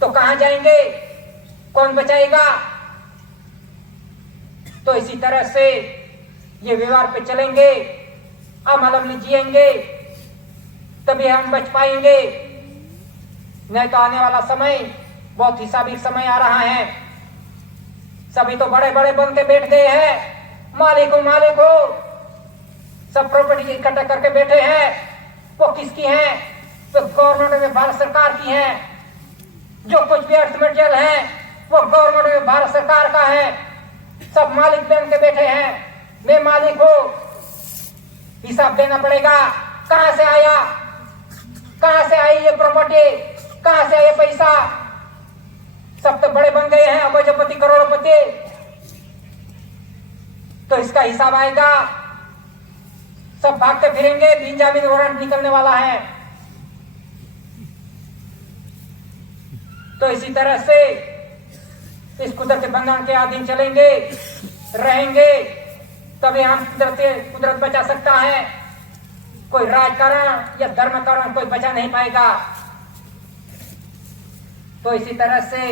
तो कहां जाएंगे, कौन बचाएगा? तो इसी तरह से ये व्यवहार पे चलेंगे, अमल में जिएंगे, तभी हम बच पाएंगे। नहीं तो आने वाला समय बहुत हिसाबी समय आ रहा है। सभी तो बड़े बड़े बनते बैठ गए हैं, मालिक हो, सब प्रॉपर्टी इकट्ठा करके बैठे हैं। वो किसकी है? तो गवर्नमेंट में भारत सरकार की है। जो कुछ भी अर्थ मटेरियल है वो गवर्नमेंट में भारत सरकार का है। सब मालिक बन के बैठे हैं, मैं मालिक हूं, हिसाब देना पड़ेगा। कहां से आया, कहां से आई ये प्रॉपर्टी, कहां से आया पैसा? सब तो बड़े बन गए हैं, अबजोपति करोड़पति। तो इसका हिसाब आएगा, सब भागते फिरेंगे, बिन जामीन वारंट निकलने वाला है। तो इसी तरह से इस कुदरत के बंधन के अधीन चलेंगे, रहेंगे, तभी हम कुदरत बचा सकता है। कोई राजकारण या धर्म कारण कोई बचा नहीं पाएगा। तो इसी तरह से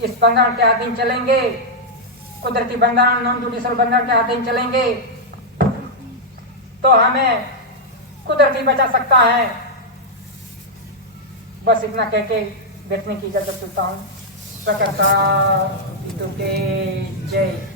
इस बंधन के अधीन चलेंगे, कुदरती बंधन, नॉन जुडिशियल बंधन के अधीन चलेंगे, तो हमें कुदरती बचा सकता है। बस इतना कह के बैठने की इजाजत देता हूँ। प्रकटा के जय।